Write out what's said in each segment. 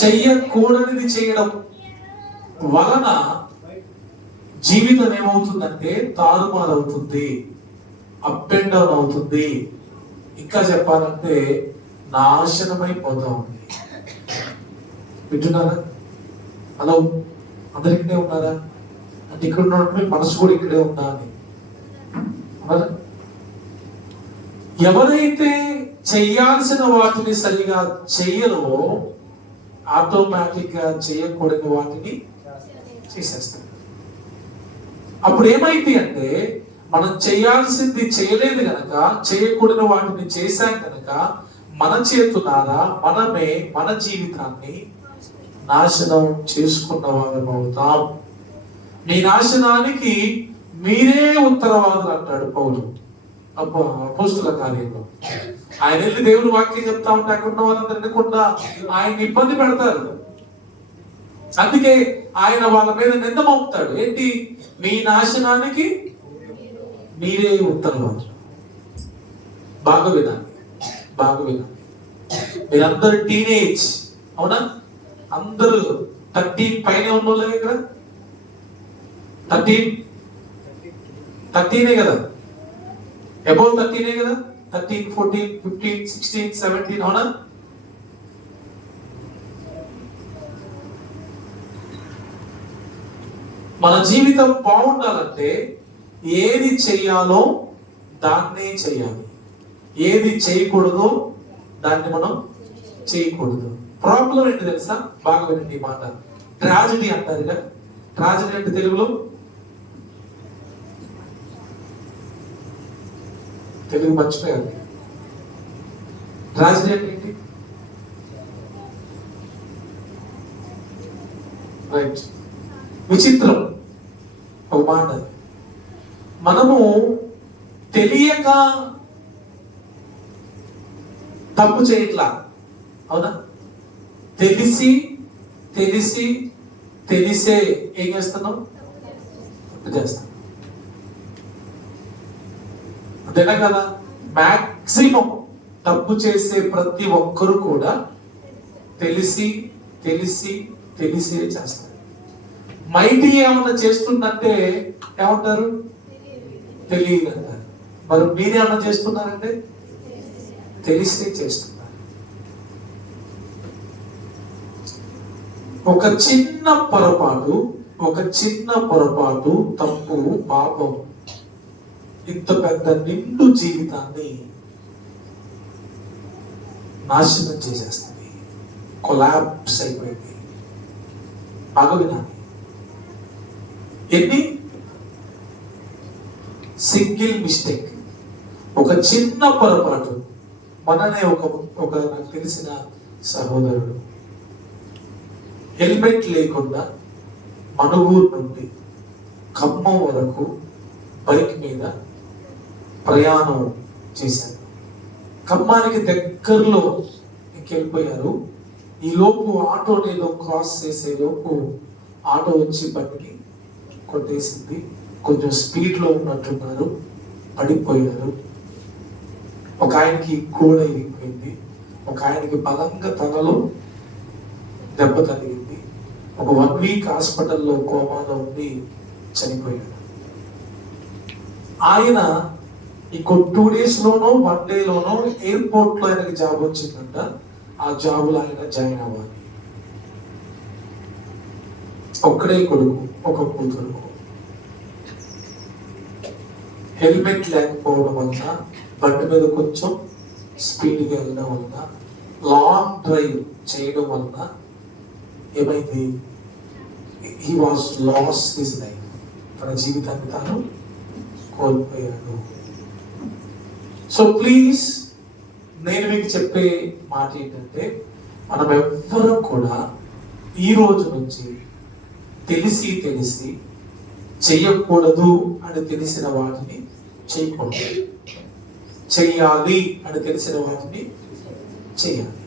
చెయ్యకూడనిది చేయడం వలన జీవితం ఏమవుతుందంటే తారుమారు అవుతుంది, అప్ అండ్ డౌన్ అవుతుంది. ఇంకా చెప్పాలంటే నాశనమైపోతా ఉంది. వింటున్నారా? హలో, అందరు ఇక్కడే ఉన్నారా? అంటే ఇక్కడ ఉన్నటువంటి మనసు కూడా ఇక్కడే ఉందా అని. ఎవరైతే చెయ్యాల్సిన వాటిని సరిగా చెయ్యరో ఆటోమేటిక్ గా చేయకూడని వాటిని చేసేస్తారు. అప్పుడు ఏమైంది అంటే మనం చేయాల్సింది చేయలేదు గనక, చేయకూడని వాటిని చేశాం గనక మన చేతులారా మనమే మన జీవితాన్ని నాశనం చేసుకున్న వారం అవుతాం. మీ నాశనానికి మీరే ఉత్తరవాదులు అంటాడు పౌలు అపోస్తుల కార్యంలో. ఆయన వెళ్ళి దేవుని వాక్యం చెప్తా ఉంటే అక్కడ ఉన్న వాళ్ళందరూ వినకుండా ఆయన ఇబ్బంది పెడతారు. అందుకే ఆయన వాళ్ళ మీద నింద మోపుతాడు. ఏంటి? మీ నాశనానికి మీరే ఉత్తరవాదులు. బాగా వినాలి, బాగా వినాలి. మీరందరూ టీనేజ్, అవునా? అందరూ 13 పైన ఉన్నోళ్ళే ఇక్కడ. 13 కదా, అబౌవ్ 13 కదా. 13, 14, 15, 16, 17, అవునా? మన జీవితం బాగుండాలంటే ఏది చెయ్యాలో దాన్నే చెయ్యాలి, ఏది చేయకూడదో దాన్ని మనం చేయకూడదు. ప్రాబ్లం ఏంటి తెలుసా? బాగా వినండి మాట. ట్రాజడీ అంటారు కదా. ట్రాజడీ అంటే తెలుగులో, తెలుగు మర్చిపోయారు. ట్రాజడీ అంటే ఏంటి? రైట్, విచిత్రం. ఒక మాట, మనము తెలియక తప్పు చేయట్లా, అవునా? తెలిసి తెలిసి తెలిసే ఏం చేస్తున్నాం? తప్పు చేస్తాం. అంతేనా కదా? మ్యాక్సిమం తప్పు చేసే ప్రతి ఒక్కరు కూడా తెలిసి తెలిసి తెలిసే చేస్తారు. మైటీ ఏమన్నా చేస్తుందంటే ఏమంటారు? తెలియదు అంటారు. మరి మీరేమన్నా చేస్తున్నారంటే తెలిసే చేస్తున్నారు. ఒక చిన్న పొరపాటు తప్పు, పాపం ఇంత పెద్ద నిండు జీవితాన్ని నాశనం చేసేస్తుంది. కొలాప్స్ అయిపోయింది. బాగా వినాలి. ఎన్ని సింగిల్ మిస్టేక్, ఒక చిన్న పొరపాటు. మననే ఒక నాకు తెలిసిన సహోదరుడు హెల్మెట్ లేకుండా మనుగూరు నుండి ఖమ్మం వరకు బైక్ మీద ప్రయాణం చేశారు. ఖమ్మానికి దగ్గరలో వెళ్ళిపోయారు. ఈ లోపు ఆటో ఏదో క్రాస్ చేసే లోపు ఆటో వచ్చి బండికి కొట్టేసింది. కొంచెం స్పీడ్లో ఉన్నట్టున్నారు, పడిపోయారు. ఒక ఆయనకి గోడ ఇరిగిపోయింది, ఒక ఆయనకి బలంగా తలలో దెబ్బ తగిలింది. ఒక 1 వీక్ హాస్పిటల్లో కోమాలో ఉండి చనిపోయాడు. ఆయన ఇంకో 2 డేస్లోనో 1 డేలోనో ఎయిర్పోర్ట్లో ఆయనకి జాబ్ వచ్చిందంట. ఆ జాబులో ఆయన జాయిన్ అవ్వాలి. ఒక్కడే కొడుకు, ఒక కూతురు. హెల్మెట్ లేకపోవడం వలన, బండి మీద కొంచెం స్పీడ్గా వెళ్ళడం వలన, లాంగ్ డ్రైవ్ చేయడం వలన ఏమైంది? He was loss his life. తన జీవితాన్ని తాను కోల్పోయాడు. సో ప్లీజ్, నేను మీకు చెప్పే మాట ఏంటంటే, మనం ఎవ్వరం కూడా ఈ రోజు నుంచి తెలిసి తెలిసి చెయ్యకూడదు అని తెలిసిన వాటిని చేయకూడదు, చెయ్యాలి అని తెలిసిన వాటిని చేయాలి.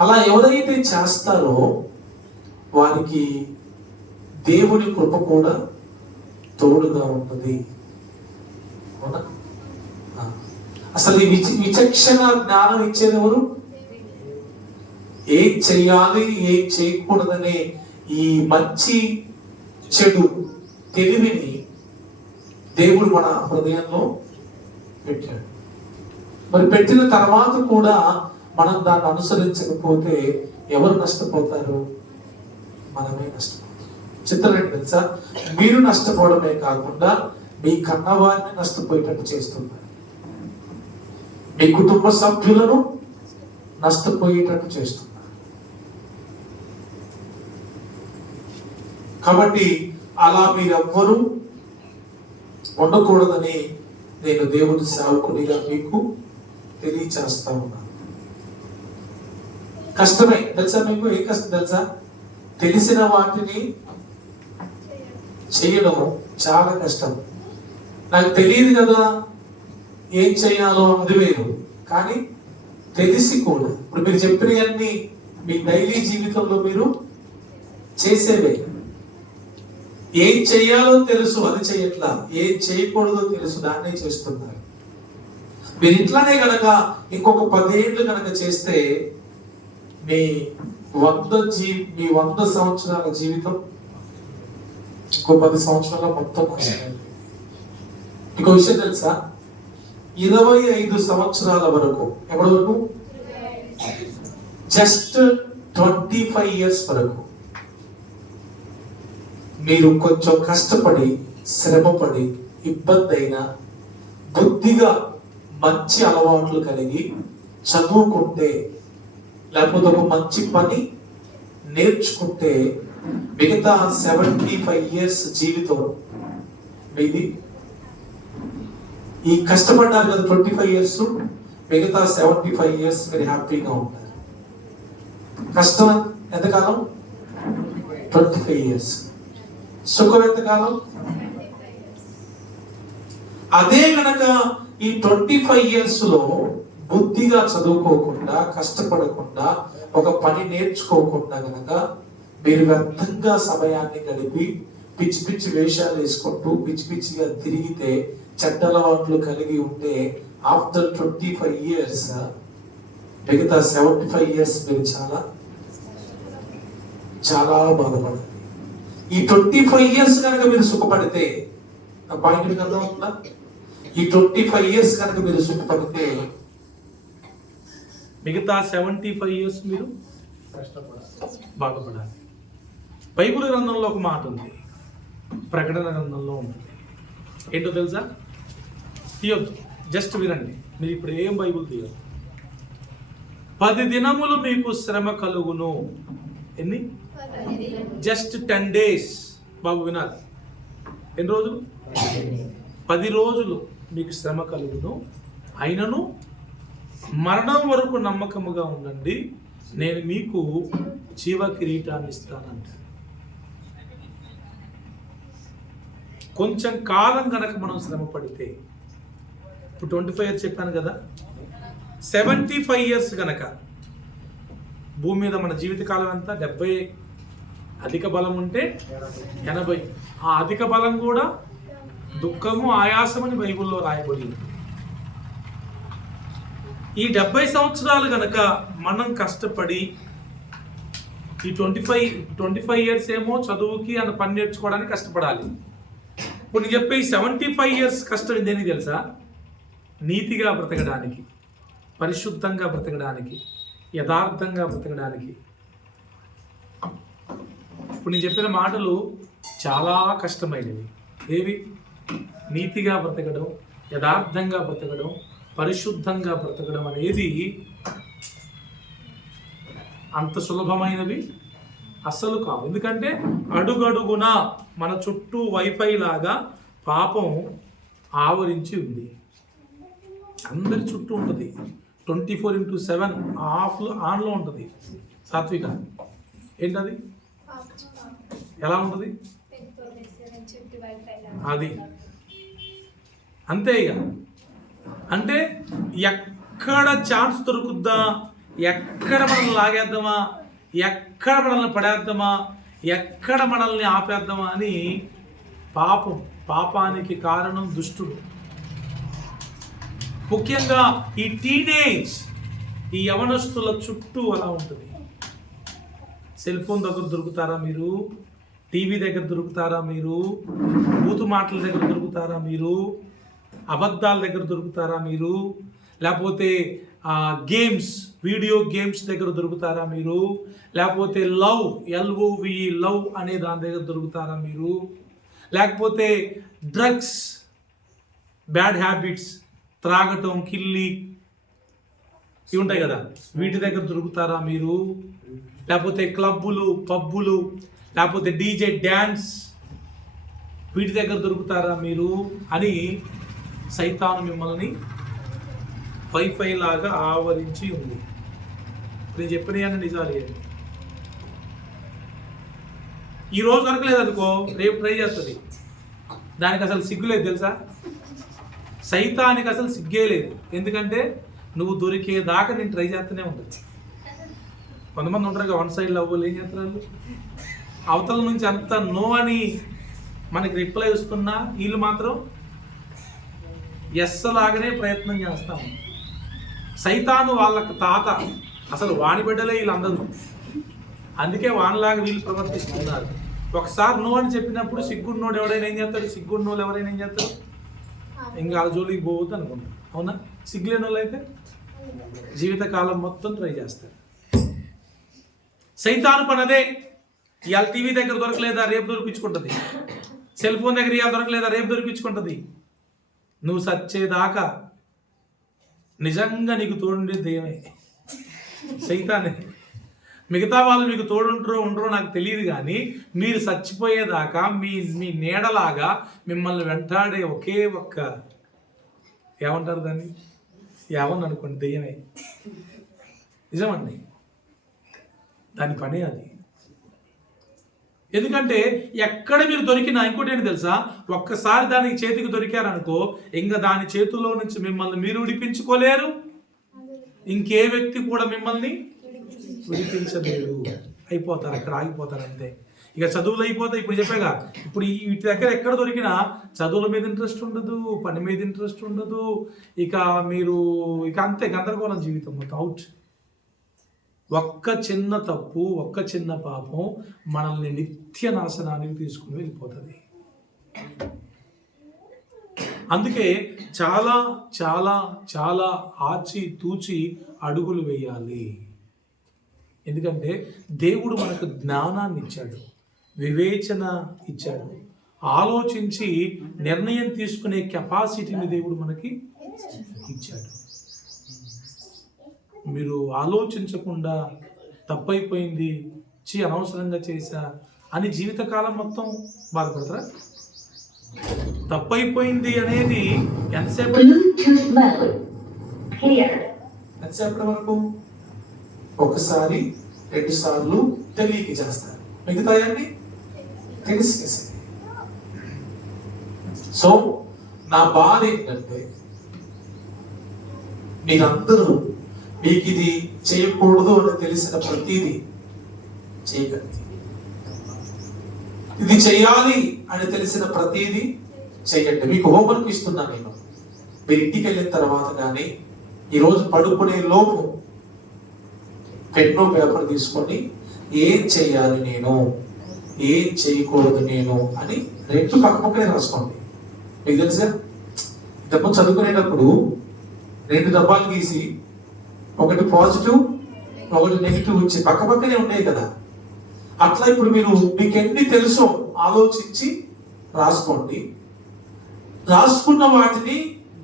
అలా ఎవరైతే చేస్తారో వారికి దేవుని కృప కూడా తోడుగా ఉంటుంది. అవునా? అసలు ఈ విచక్షణ జ్ఞానం ఇచ్చేది ఎవరు? ఏం చేయాలి ఏం చేయకూడదనే ఈ మంచి చెడు తెలివిని దేవుడు మన హృదయంలో పెట్టాడు. మరి పెట్టిన తర్వాత కూడా మనం దాన్ని అనుసరించకపోతే ఎవరు నష్టపోతారు? మనమే నష్టపోతాం. చిత్రం ఏంటి తెలుసా? మీరు నష్టపోవడమే కాకుండా మీ కన్నవారిని నష్టపోయేటట్టు చేస్తున్నారు, మీ కుటుంబ సభ్యులను నష్టపోయేటట్టు చేస్తున్నారు. కాబట్టి అలా మీరెవ్వరూ ఉండకూడదని నేను దేవుని సేవకుడిగా మీకు తెలియచేస్తా ఉన్నాను. కష్టమే తెలుసా? మీకు ఏం కష్టం తెలుసా? తెలిసిన వాటిని చేయడం చాలా కష్టం. నాకు తెలియదు కదా ఏం చేయాలో, అది వేరు. కానీ తెలిసి కూడా ఇప్పుడు మీరు చెప్పినవన్నీ మీ డైలీ జీవితంలో మీరు చేసేవే. ఏం చేయాలో తెలుసు, అది చేయట్లా. ఏం చేయకూడదో తెలుసు, దాన్నే చేస్తున్నారు. మీరు ఇట్లానే కనుక ఇంకొక 10 ఏళ్ళు కనుక చేస్తే మీ 100 సంవత్సరాల జీవితం ఇంకో 10 సంవత్సరాల మొత్తం నాశనం. ఇంకో విషయం తెలుసా? 25 సంవత్సరాల వరకు, ఎప్పటి వరకు? జస్ట్ 25 ఇయర్స్ వరకు మీరు కొంచెం కష్టపడి, శ్రమపడి, ఇబ్బంది అయినా బుద్ధిగా మంచి అలవాట్లు కలిగి చదువుకుంటే, లేకపోతే ఒక మంచి పని నేర్చుకుంటే మిగతా 75 ఇయర్స్ జీవితం మీది. ఈ కష్టపడ్డారు కదా 25 ఇయర్స్, మిగతా 75 ఇయర్స్ మీరు హ్యాపీగా ఉంటారు. కష్టం ఎంతకాలం? 25 ఇయర్స్. సుఖం ఎంతకాలం? అదే గనక ఈ 25 ఇయర్స్ లో బుద్ధిగా చదువుకోకుండా, కష్టపడకుండా, ఒక పని నేర్చుకోకుండా గనక మీరు వ్యర్థంగా సమయాన్ని గడిపి పిచ్చి పిచ్చి వేషాలు వేసుకుంటూ పిచ్చి పిచ్చిగా తిరిగితే, చెడ్డ అలవాట్లు కలిగి ఉంటే, ఆఫ్టర్ 25 ఇయర్స్ మిగతా 75 ఇయర్స్ మీరు చాలా చాలా బాధపడాలి. ఈ 25 ఇయర్స్ కనుక మీరు సుఖపడితే, నా పాయింట్ మీకు అర్థం అవుతుందా? ఈ 25 ఇయర్స్ కనుక మీరు సుఖపడితే మిగతా 75 ఇయర్స్ మీరు కష్టపడాలి, బాధపడాలి. బైబిల్ గ్రంథంలో ఒక మాట ఉంది, ప్రకటన గ్రంథంలో ఉంటుంది. ఏంటో తెలుసా? తీయొద్దు, జస్ట్ వినండి. మీరు ఇప్పుడు ఏం బైబిల్ తీయొద్దు. 10 దినములు మీకు శ్రమ కలుగును. ఎన్ని? Just 10 days. బాబు వినాలి. ఎన్ని రోజులు? 10 రోజులు మీకు శ్రమ కలుగును. అయినను మరణం వరకు నమ్మకముగా ఉండండి, నేను మీకు జీవ కిరీటాన్ని ఇస్తానంట. కొంచెం కాలం కనుక మనం శ్రమ పడితే, ఇప్పుడు 25 ఇయర్స్ చెప్పాను కదా, 75 ఇయర్స్ కనుక భూమి మీద మన జీవితకాలం అంతా 70, అధిక బలం ఉంటే 80. ఆ అధిక బలం కూడా దుఃఖము, ఆయాసమని బైబిల్లో రాయబడింది. ఈ 70 సంవత్సరాలు కనుక మనం కష్టపడి, ఈ 25 ఇయర్స్ ఏమో చదువుకి అన్న పని నేర్చుకోవడానికి కష్టపడాలి. ఇప్పుడు నేను చెప్పే ఈ 75 ఇయర్స్ కష్టం దేనికి తెలుసా? నీతిగా బ్రతకడానికి, పరిశుద్ధంగా బ్రతకడానికి, యథార్థంగా బ్రతకడానికి. ఇప్పుడు నేను చెప్పిన మాటలు చాలా కష్టమైనవి. ఏవి? నీతిగా బ్రతకడం, యథార్థంగా బ్రతకడం, పరిశుద్ధంగా బ్రతకడం అనేది అంత సులభమైనవి అస్సలు కావు. ఎందుకంటే అడుగడుగున మన చుట్టూ వైఫై లాగా పాపం ఆవరించి ఉంది. అందరి చుట్టూ ఉంటుంది. 24/7 ఆన్లో ఉంటుంది. సాత్విక ఏంటది? ఎలా ఉంటుంది అది? అంతే ఇక. అంటే ఎక్కడ ఛాన్స్ దొరుకుద్దా, ఎక్కడ మనల్ని లాగేద్దామా, ఎక్కడ మనల్ని పడేద్దామా, ఎక్కడ మనల్ని ఆపేద్దామా అని పాపానికి కారణం దుష్టుడు. ముఖ్యంగా ఈ టీనేజ్, ఈ యవనస్తుల చుట్టూ అలా ఉంటుంది. సెల్ ఫోన్ దగ్గర దొరుకుతారా మీరు? టీవీ దగ్గర దొరుకుతారా మీరు? బూతు మాటల దగ్గర దొరుకుతారా మీరు? అబద్ధాల దగ్గర దొరుకుతారా మీరు? లేకపోతే గేమ్స్, వీడియో గేమ్స్ దగ్గర దొరుకుతారా మీరు? లేకపోతే LOVE లవ్ అనే దాని దగ్గర దొరుకుతారా మీరు? లేకపోతే డ్రగ్స్, బ్యాడ్ హ్యాబిట్స్, త్రాగటం, కిల్లి ఇవి ఉంటాయి కదా, వీటి దగ్గర దొరుకుతారా మీరు? లేకపోతే క్లబ్బులు, పబ్బులు, లేకపోతే డీజే డ్యాన్స్, వీటి దగ్గర దొరుకుతారా మీరు అని సైతాను మిమ్మల్ని వైఫై లాగా ఆవరించి ఉంది. నేను చెప్పినవన్నీ నిజాలు ఏంటి? ఈరోజు దొరకలేదు అనుకో, రేపు ట్రై చేస్తుంది. దానికి అసలు సిగ్గులేదు తెలుసా? సైతానికి అసలు సిగ్గే లేదు. ఎందుకంటే నువ్వు దొరికేదాకా నేను ట్రై చేస్తూనే ఉండొచ్చు. కొంతమంది ఉంటారు వన్ సైడ్ లవ్, ఏం చేస్తారు, అవతల నుంచి అంత నో అని మనకి రిప్లై వస్తున్నా వీళ్ళు మాత్రం ఎస్ లాగానే ప్రయత్నం చేస్తాము. సైతాను వాళ్ళకి తాత, అసలు వాణి బిడ్డలే వీళ్ళందరూ. అందుకే వానిలాగా వీళ్ళు ప్రవర్తిస్తున్నారు. ఒకసారి నో అని చెప్పినప్పుడు సిగ్గున్నోడు ఎవడైనా ఏం చేస్తాడు? సిగ్గున్నోళ్ళు ఎవరైనా ఏం చేస్తారు? ఇంకా వాళ్ళ జోలికి పోవద్దు అనుకుంటారు. అవునా? సిగ్గులేని వాళ్ళు అయితే జీవితకాలం మొత్తం ట్రై చేస్తారు. సైతాను పనదే. ఇవాళ టీవీ దగ్గర దొరకలేదా, రేపు దొరికించుకుంటుంది. సెల్ ఫోన్ దగ్గర ఇవాళ దొరకలేదా, రేపు దొరికించుకుంటుంది. నువ్వు సచ్చేదాకా నిజంగా నీకు తోడుండేది దెయ్యమే, సైతానే. మిగతా వాళ్ళు మీకు ఉండరో నాకు తెలియదు, కానీ మీరు చచ్చిపోయేదాకా మీ నీడలాగా మిమ్మల్ని వెంటాడే ఒకే ఒక్క, ఏమంటారు దాన్ని, ఏమని అనుకోండి, దెయ్యమే. నిజమండి, దాని పనే అది. ఎందుకంటే ఎక్కడ మీరు దొరికినా, ఇంకోటి ఏంటి తెలుసా, ఒక్కసారి దానికి చేతికి దొరికారనుకో, ఇంకా దాని చేతుల్లో నుంచి మిమ్మల్ని మీరు విడిపించుకోలేరు. ఇంకే వ్యక్తి కూడా మిమ్మల్ని విడిపించలేడు. అయిపోతారు, అక్కడ ఆగిపోతారు అంతే. ఇక చదువులు అయిపోతాయి. ఇప్పుడు చెప్పాగా, ఇప్పుడు వీటి దగ్గర ఎక్కడ దొరికినా చదువుల మీద ఇంట్రెస్ట్ ఉండదు, పని మీద ఇంట్రెస్ట్ ఉండదు. ఇక మీరు అంతే, గందరగోళం జీవితం మొత్తం అవుట్. ఒక్క చిన్న తప్పు, ఒక్క చిన్న పాపం మనల్ని నిత్య నాశనానికి తీసుకుని వెళ్ళిపోతుంది. అందుకే చాలా చాలా చాలా ఆచి తూచి అడుగులు వేయాలి. ఎందుకంటే దేవుడు మనకు జ్ఞానాన్ని ఇచ్చాడు, వివేచన ఇచ్చాడు, ఆలోచించి నిర్ణయం తీసుకునే కెపాసిటీని దేవుడు మనకి ఇచ్చాడు. మీరు ఆలోచించకుండా తప్పైపోయింది, అనవసరంగా చేశా అని జీవితకాలం మొత్తం బాధపడతారా? తప్పైపోయింది అనేది ఎంతసేపటి వరకు? ఒకసారి 2 సార్లు తెలియక చేస్తారు, మిగతాయన్ని తెలిసి. సో నా బాధ ఏంటంటే, మీరందరూ మీకు ఇది చేయకూడదు అని తెలిసిన ప్రతిదీ చేయకండి. ఇది చేయాలి అని తెలిసిన ప్రతిదీ చేయండి. మీకు హోంవర్క్ ఇస్తున్నా నేను. మీరు ఇంటికి వెళ్ళిన తర్వాత కానీ ఈరోజు పడుకునే లోపు పెన్ను పేపర్ తీసుకొని ఏం చేయాలి నేను, ఏం చేయకూడదు నేను అని 2 పక్కపక్కనే రాసుకోండి. మీకు తెలుసా, ఇంతకుముందు చదువుకునేటప్పుడు 2 డబ్బాలు గీసి ఒకటి పాజిటివ్, ఒకటి నెగిటివ్ వచ్చి పక్కపక్కనే ఉన్నాయి కదా. అట్లా ఇప్పుడు మీకు ఎన్ని తెలుసో ఆలోచించి రాసుకోండి. రాసుకున్న వాటిని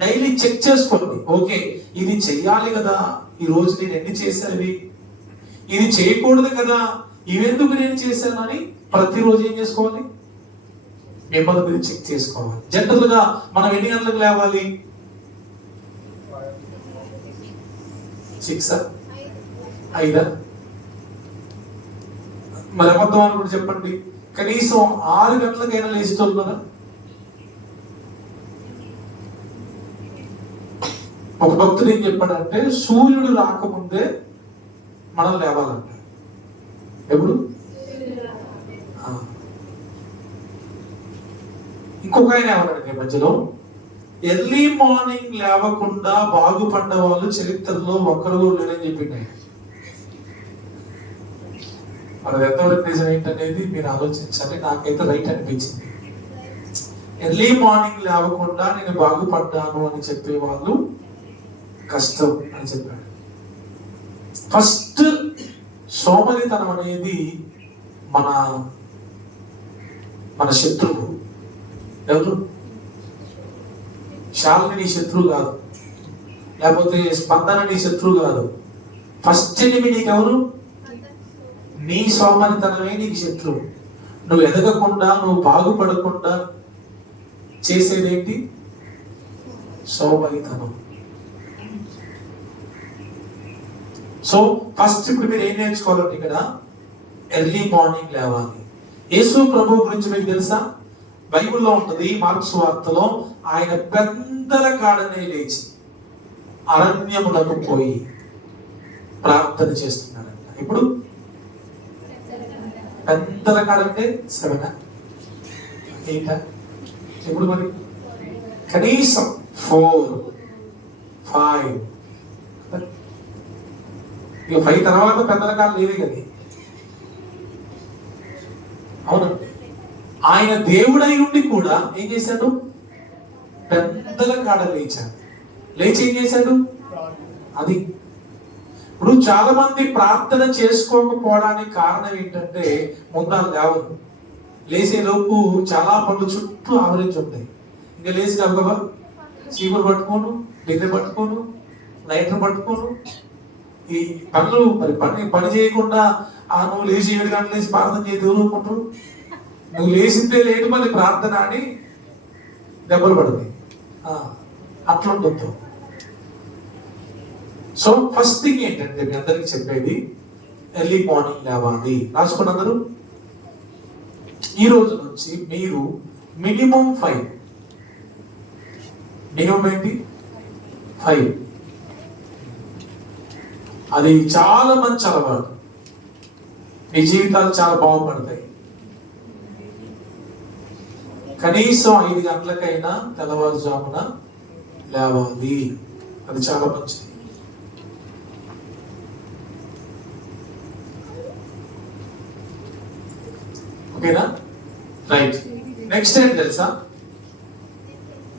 డైలీ చెక్ చేసుకోండి. ఓకే, ఇది చెయ్యాలి కదా, ఈ రోజు నేను ఎన్ని చేశాను, ఇది చేయకూడదు కదా, ఇవెందుకు నేను చేశాను అని ప్రతిరోజు ఏం చేసుకోవాలి, మిమ్మల్ని మీరు చెక్ చేసుకోవాలి. జనరల్ గా మనం ఎన్ని గంటలకు లేవాలి? 6 5 మరి అబద్ధం అని కూడా చెప్పండి. కనీసం 6 గంటలకైనా లేచుతున్నారా? ఒక భక్తుడు ఏం చెప్పాడంటే, సూర్యుడు రాకముందే మనం లేవాలంట. ఎప్పుడు? ఇంకొక ఆయన ఏమన్నాడు మధ్యలో, ఎర్లీ మార్నింగ్ లేవకుండా బాగుపడ్డ వాళ్ళు చరిత్రలో ఒక్కరు కూడా లేరని చెప్పిండు ఆయన. మనది ఎంతవరకు నిజం ఏంటనేది మీరు ఆలోచించాలి. నాకైతే రైట్ అనిపించింది. ఎర్లీ మార్నింగ్ లేవకుండా నేను బాగుపడ్డాను అని చెప్పే వాళ్ళు కష్టం అని చెప్పాడు. ఫస్ట్ సోమరితనం అనేది మన మన శత్రువు. ఎవరు? శాలిని నీ శత్రువు కాదు, లేకపోతే స్పందన నీ శత్రువు కాదు. ఫస్ట్ ఎనిమి నీకెవరు? నీ సోమరితనమే నీకు శత్రువు. నువ్వు ఎదగకుండా, నువ్వు బాగుపడకుండా చేసేదేంటి? సోమరితనం. సో ఫస్ట్ ఇప్పుడు మీరు ఏం నేర్చుకోవాలంటే ఇక్కడ ఎర్లీ మార్నింగ్ లేవాలి. యేసు ప్రభు గురించి మీకు తెలుసా? బైబిల్లో ఉంటుంది, మార్కు సువార్తలో, ఆయన పెద్దల కాడనే లేచి అరణ్యములకు పోయి ప్రార్థన చేస్తున్నాడంట. ఇప్పుడు పెద్దల కాడంటే 7 8 ఇప్పుడు మరి కనీసం 4 5 ఇక 5 తర్వాత పెద్దల కాలం లేదే కదా. అవునండి. ఆయన దేవుడై ఉండి కూడా ఏం చేశాడు? పెద్దల కాడ లేచాడు. లేచి ఏం చేశాడు? అది ఇప్పుడు చాలా మంది ప్రార్థన చేసుకోకపోవడానికి కారణం ఏంటంటే ముందాలు లేవరు. లేచేలోపు చాలా పనులు చుట్టూ ఆవరించి ఉంటాయి. ఇంకా లేచి గబగబా చీపురు పట్టుకోను, డిగ్రీ పట్టుకోను, లైటర్ పట్టుకోను, ఈ పనులు మరి పని చేయకుండా నువ్వు లేచి 7 గంటలు లేచి ప్రార్థన చేసి ఊరుకుంటారు. నువ్వు లేచిందే లేటు మళ్ళీ ప్రార్థన అని దెబ్బలు పడతాయి. అట్లుంటుంది. సో ఫస్ట్ థింగ్ ఏంటంటే మీ అందరికి చెప్పేది ఎర్లీ మార్నింగ్ లేవాలి. రాసుకుని అందరూ ఈ రోజు నుంచి మీరు మినిమం 5, మినిమం ఏంటి 5, అది చాలా మంచి అలవాటు. మీ జీవితాలు చాలా బాగుపడతాయి. కనీసం 5 గంటలకైనా తెల్లవారుజామున లేవాలి. అది చాలా మంచిది. ఓకేనా? రైట్. నెక్స్ట్ ఏం తెలుసా?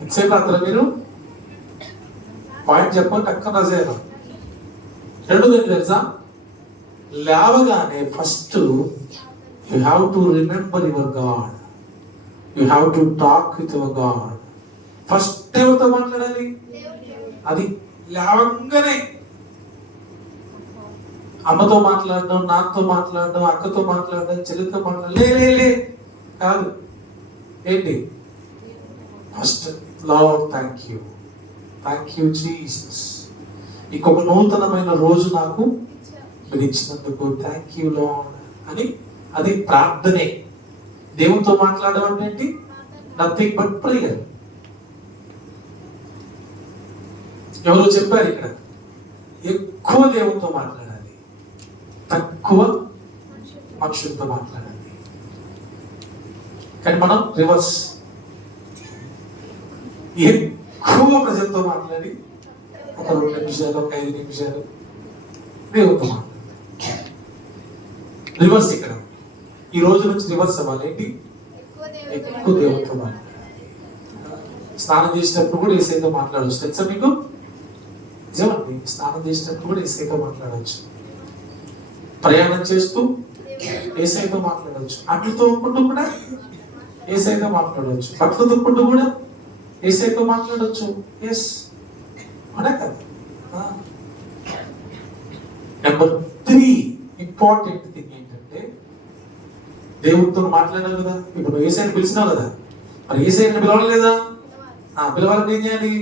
ఎంతసేపు అక్కడ మీరు పాయింట్ చెప్పండి, టక్కన రాసేయాలి. రెండోది ఏంటి తెలుసా? లేవగానే first you have to remember your God. You have to talk with your God. First ఎవరితో మాట్లాడాలి? అది లేవగానే అమ్మతో మాట్లాడడం, నాన్నతో మాట్లాడడం, అక్కతో మాట్లాడడం, చెల్లితో మాట్లాడడం లే కాదు. ఏంటి? First lord thank you Jesus, ఇంకొక నూతనమైన రోజు నాకు మీరు ఇచ్చినందుకు థ్యాంక్ యూ లార్డ్ అని. అది ప్రార్థనే. దేవునితో మాట్లాడడం అంటే ఏంటి? Nothing but prayer. ఎవరో చెప్పారు ఇక్కడ, ఎక్కువ దేవునితో మాట్లాడాలి, తక్కువ మనుషులతో మాట్లాడాలి. కానీ మనం రివర్స్, ఎక్కువ ప్రజలతో మాట్లాడి ఒక 2 నిమిషాలు, ఒక 5 నిమిషాలు దేవునితో మాట్లాడాలి. రివర్స్ ఇక్కడ. ఈ రోజు నుంచి రివర్స్ అవ్వాలి. ఏంటి? ఎక్కువ దేవునితో మాట్లాడాలి. స్నానం చేసినప్పుడు కూడా ఏసైతో మాట్లాడవచ్చు. తెలుసా మీకు? నిజమండి. స్నానం చేసినప్పుడు కూడా ఏసైతో మాట్లాడవచ్చు. ప్రయాణం చేస్తూ ఏసైతో మాట్లాడవచ్చు. అంట్లు తోముకుంటూ కూడా ఏసైతో మాట్లాడవచ్చు. బట్టలు తుక్కుంటూ కూడా ఏసైతో మాట్లాడవచ్చు. ఎస్, అనే కదా. నెంబర్ 3 ఇంపార్టెంట్ థింగ్ ఏంటంటే, దేవుడితో మాట్లాడాలి కదా. ఇప్పుడు ఏసైని పిలిచినావు కదా, మరి ఏసైని పిలవాలి లేదా? పిలవాలంటే ఏం చేయాలి?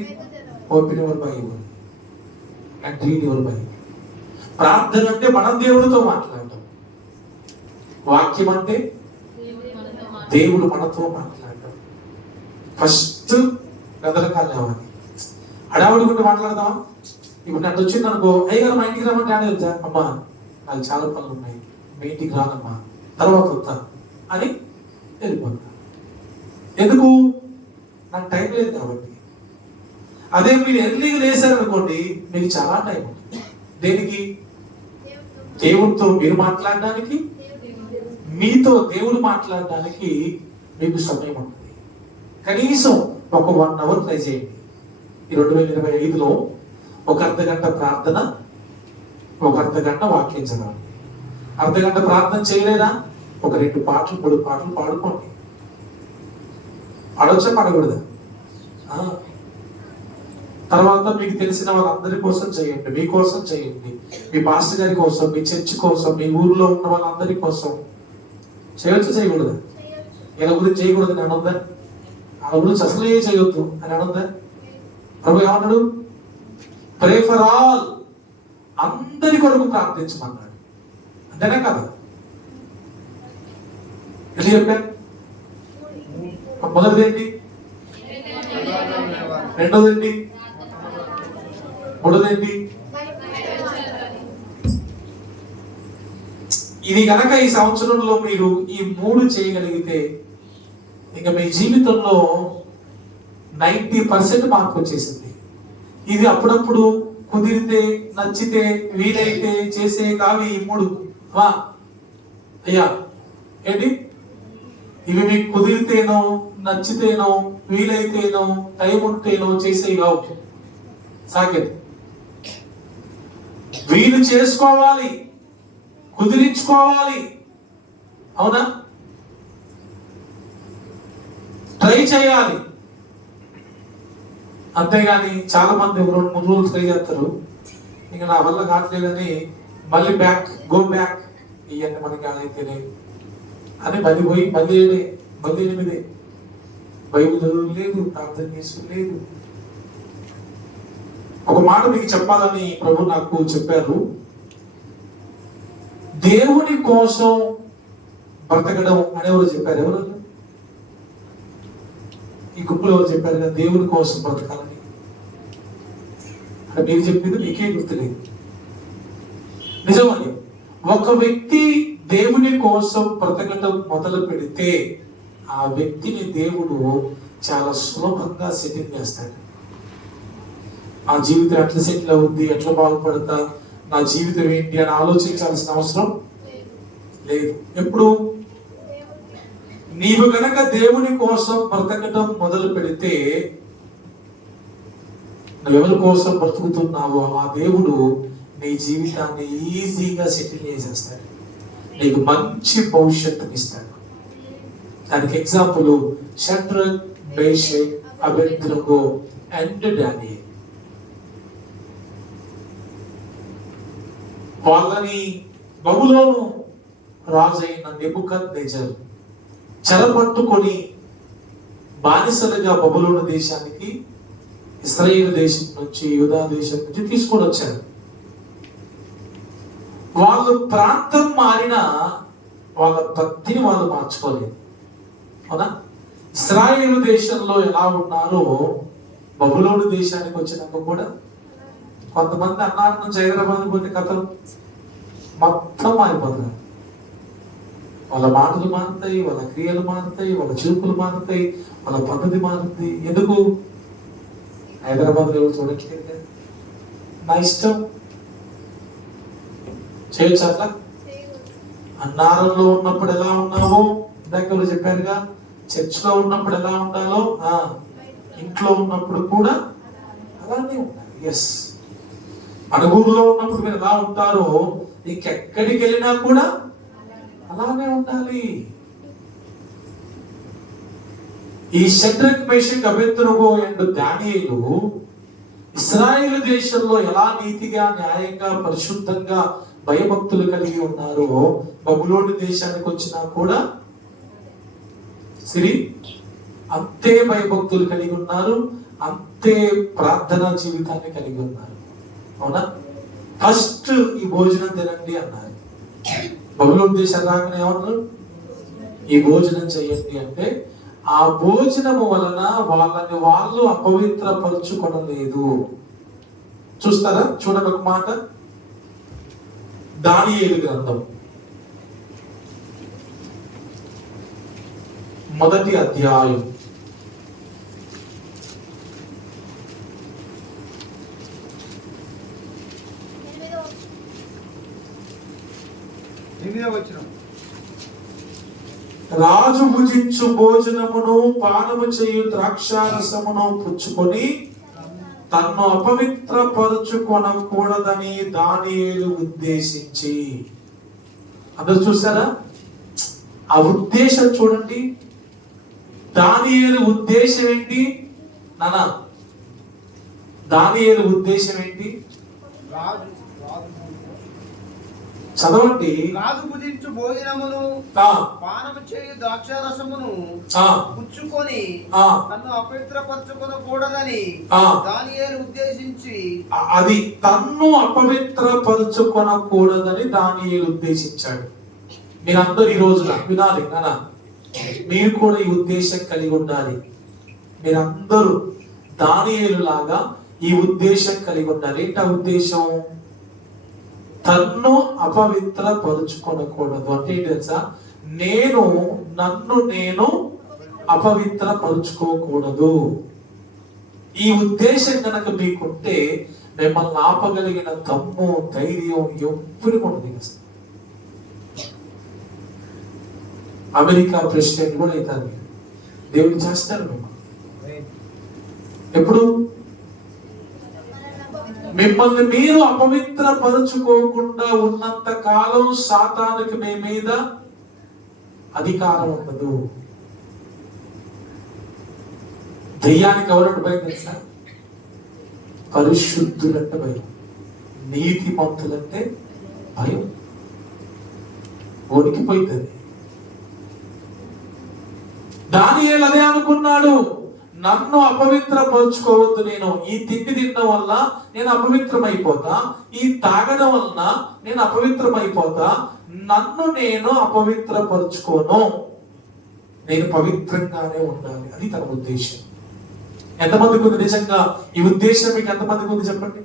Open your Bible and read your Bible. ప్రార్థన అంటే మనం దేవుడితో మాట్లాడటం. వాక్యం అంటే దేవుడు మనతో మాట్లాడటం. ఫస్ట్ గదలకాలు లేవాలి. హడావుడి గురించి మాట్లాడదామా? ఇప్పుడు నన్ను వచ్చింది అనుకో, అయ్యగారు మా ఇంటికి రమ్మంటే ఆడే వచ్చా, అమ్మా నాకు చాలా పనులు ఉన్నాయి, మీ ఇంటికి రానమ్మా, తర్వాత వస్తా అని వెళ్ళిపోతా. ఎందుకు? నాకు టైం లేదు కాబట్టి. అదే మీరు ఎర్లీగా లేసారనుకోండి, మీకు చాలా టైం ఉంటుంది. దేనికి? దేవుడితో మీరు మాట్లాడడానికి, మీతో దేవుడు మాట్లాడడానికి మీకు సమయం ఉంటుంది. కనీసం ఒక 1 అవర్ ట్రై చేయండి. ఈ 2025లో ఒక అర్ధగంట ప్రార్థన, ఒక అర్ధగంట వాక్యం చదవండి. అర్ధగంట ప్రార్థన చేయలేదా, ఒక 2 పాటలు 3 పాటలు పాడుకోండి. పాడొచ్చా పాడకూడదా? తర్వాత మీకు తెలిసిన వాళ్ళందరి కోసం చేయండి, మీకోసం చేయండి, మీ పాస్టర్ గారి కోసం, మీ చర్చ్ కోసం, మీ ఊర్లో ఉన్న వాళ్ళందరి కోసం. చేయొచ్చు చేయకూడదా? ఇలా గురించి చేయకూడదు అని అనొద్దా? వాళ్ళ గురించి అసలు ఏ చేయొద్దు అని అనొద్దా? ప్రభు ఏమన్నాడు? ప్రే ఫర్ ఆల్, అందరి కొరకు ప్రార్థించమన్నాడు. అంతేనా కదా? ఎందుకు చెప్పారు? మొదటిది ఏంటి? రెండోది ఏంటి? మూడోది ఏంటి? ఇది కనుక ఈ సంవత్సరంలో మీరు ఈ 3 చేయగలిగితే ఇక మీ జీవితంలో 90% మార్పు వచ్చేసింది. ఇది అప్పుడప్పుడు కుదిరితే, నచ్చితే, వీలైతే చేసే కావి ఈ 3. అయ్యా ఏంటి? ఇవి మీకు కుదిరితేనో, నచ్చితేనో, వీలైతేనో, టైం ఉంటేనో చేసే కావు. సాకేత్ వీలు చేసుకోవాలి, కుదిరించుకోవాలి. అవునా? ట్రై చేయాలి. అంతేగాని చాలా మంది 2-3 రోజులు ట్రై చేస్తారు, ఇంకా నా వల్ల కావట్లేదని మళ్ళీ గో బ్యాక్ ఇవన్నీ మనకి అదైతేనే అని మళ్ళీ పోయి మళ్ళీ 8 బైబిల్ చదువు లేదు, ప్రార్థన చేసుకోలేదు. ఒక మాట మీకు చెప్పాలని ప్రభు నాకు చెప్పారు. దేవుని కోసం బ్రతకడం అనేవారు చెప్పారు. ఎవరు ఈ గుంపులో ఎవరు చెప్పారు కదా దేవుని కోసం బ్రతకాలని? అంటే మీరు చెప్పింది మీకే గుర్తులేదు. నిజమని ఒక వ్యక్తి దేవుని కోసం బ్రతకడం మొదలు పెడితే ఆ వ్యక్తిని దేవుడు చాలా సులభంగా సెటిల్ చేస్తాడు. ఆ జీవితం ఎట్లా సెటిల్ అవుద్ది, ఎట్లా బాగుపడతా, నా జీవితం ఏంటి అని ఆలోచించాల్సిన అవసరం లేదు. ఎప్పుడు నీవు గనక దేవుని కోసం బ్రతకడం మొదలు పెడితే, నువ్వెవరి కోసం బ్రతుకుతున్నావో ఆ దేవుడు నీ జీవితాన్ని ఈజీగా సెటిల్ చేసేస్తాడు, నీకు మంచి భవిష్యత్తుని ఇస్తాడు. దానికి example Shadrach, Meshach, Abednego and Daniel. వాళ్ళని బబులోను రాజైన నెబుకద్నెజర్ చెరపట్టుకొని బానిసలుగా బబులోను దేశానికి, ఇశ్రాయేలు దేశం నుంచి, యూదా దేశం నుంచి తీసుకొని వచ్చారు. వాళ్ళు ప్రాంతం మారినా వాళ్ళ భక్తిని వాళ్ళు మార్చుకోలేదు. అవునా? ఇశ్రాయేలు దేశంలో ఎలా ఉన్నారో బబులోను దేశానికి వచ్చినాక కూడా కొంతమంది అన్నారు నుంచి హైదరాబాద్ పోతే కథలు మొత్తం మారిపోతారు. వాళ్ళ మాటలు మారుతాయి, వాళ్ళ క్రియలు మారుతాయి, వాళ్ళ చూపులు మారుతాయి, వాళ్ళ పద్ధతి మారుతుంది. ఎందుకు? హైదరాబాద్లో ఎవరు చూడట్లేదు కదా, నా ఇష్టం చేయొచ్చు. అట్లా అన్నారంలో ఉన్నప్పుడు ఎలా ఉన్నావో ఇందాక ఎవరు చెప్పారుగా, చర్చ్లో ఉన్నప్పుడు ఎలా ఉండాలో ఇంట్లో ఉన్నప్పుడు కూడా అలానే ఉండాలి. ఎస్, అడుగులో ఉన్నప్పుడు మీరు ఎలా ఉంటారో ఇంకెక్కడికి వెళ్ళినా కూడా అలానే ఉండాలి. ఈ షడ్రక్, మేషక్, అబేద్నెగో అండ్ దానియేలు ఇశ్రాయేలు దేశంలో ఎలా నీతిగా, న్యాయంగా, పరిశుద్ధంగా, భయభక్తులు కలిగి ఉన్నారో బబులోను దేశానికి వచ్చినా కూడా అంతే భయభక్తులు కలిగి ఉన్నారు, అంతే ప్రార్థనా జీవితాన్ని కలిగి ఉన్నారు. అవునా? ఫస్ట్ ఈ భోజనం తినండి అన్నారు. బబులోను దేశం రాగానే ఏమన్నారు? ఈ భోజనం చేయండి అంటే ఆ భోజనము వలన వాళ్ళని వాళ్ళు అపవిత్రపరచుకోవలేదు. చూస్తారా? చూడండి ఒక మాట, దానియేలు గ్రంథం 1వ అధ్యాయం 8వ వచనం. రాజు భుజించు భోజనమును పానము చేయు ద్రాక్షారసమును పుచ్చుకొని తన్ను అపవిత్రపరుచుకొనకూడదని దానియేలు ఉద్దేశించి. అందరూ చూసారా ఆ ఉద్దేశం? చూడండి, దానియేలు ఉద్దేశం ఏంటి నాన్న? దానియేలు ఉద్దేశం ఏంటి? చదవండి. రాజు భుజించు భోజనమును పానము చేయు ద్రాక్షారసమును పుచ్చుకొని తన్ను అపవిత్రపరచుకొనకూడదని దానియేలు ఉద్దేశించి. అది తన్ను అపవిత్రపరచుకొనకూడదని దానియేలు ఉద్దేశించాడు. మీరందరూ ఈ రోజున వినాలి నాన్న, మీరు కూడా ఈ ఉద్దేశం కలిగి ఉండాలి. మీరందరూ దానియేలు లాగా ఈ ఉద్దేశం కలిగి ఉండాలి. ఏంటి ఆ ఉద్దేశం? తన్ను అపవిత్రపరుచుకొనకూడదు అంటే ఏంటి తెలుసా? నన్ను నేను అపవిత్రపరుచుకోకూడదు. ఈ ఉద్దేశం కనుక మీకుంటే మిమ్మల్ని ఆపగలిగిన దమ్ము, ధైర్యం ఎవ్వరికి ఉండదు. అమెరికా ప్రెసిడెంట్ కూడా అవుతారు మీరు. దేవుడు చేస్తారు మిమ్మల్ని. ఎప్పుడు? మిమ్మల్ని మీరు అపవిత్రపరుచుకోకుండా ఉన్నంత కాలం సాతానుకి మీ మీద అధికారం ఉండదు. దెయ్యానికి ఎవరంటే భయం తెలుసా? పరిశుద్ధులంటే భయం, నీతిమంతులంటే భయం. వణికిపోయింది. దానియేలు అదే అనుకున్నాడు, నన్ను అపవిత్రపరుచుకోవద్దు. నేను ఈ తిండి తినడం వల్ల నేను అపవిత్రమైపోతా, ఈ తాగడం వలన నేను అపవిత్రమైపోతా. నన్ను నేను అపవిత్రపరుచుకోను, నేను పవిత్రంగానే ఉండాలి. అది తన ఉద్దేశం. ఎంతమందికి ఉంది నిజంగా ఈ ఉద్దేశం? మీకు ఎంతమందికి ఉంది చెప్పండి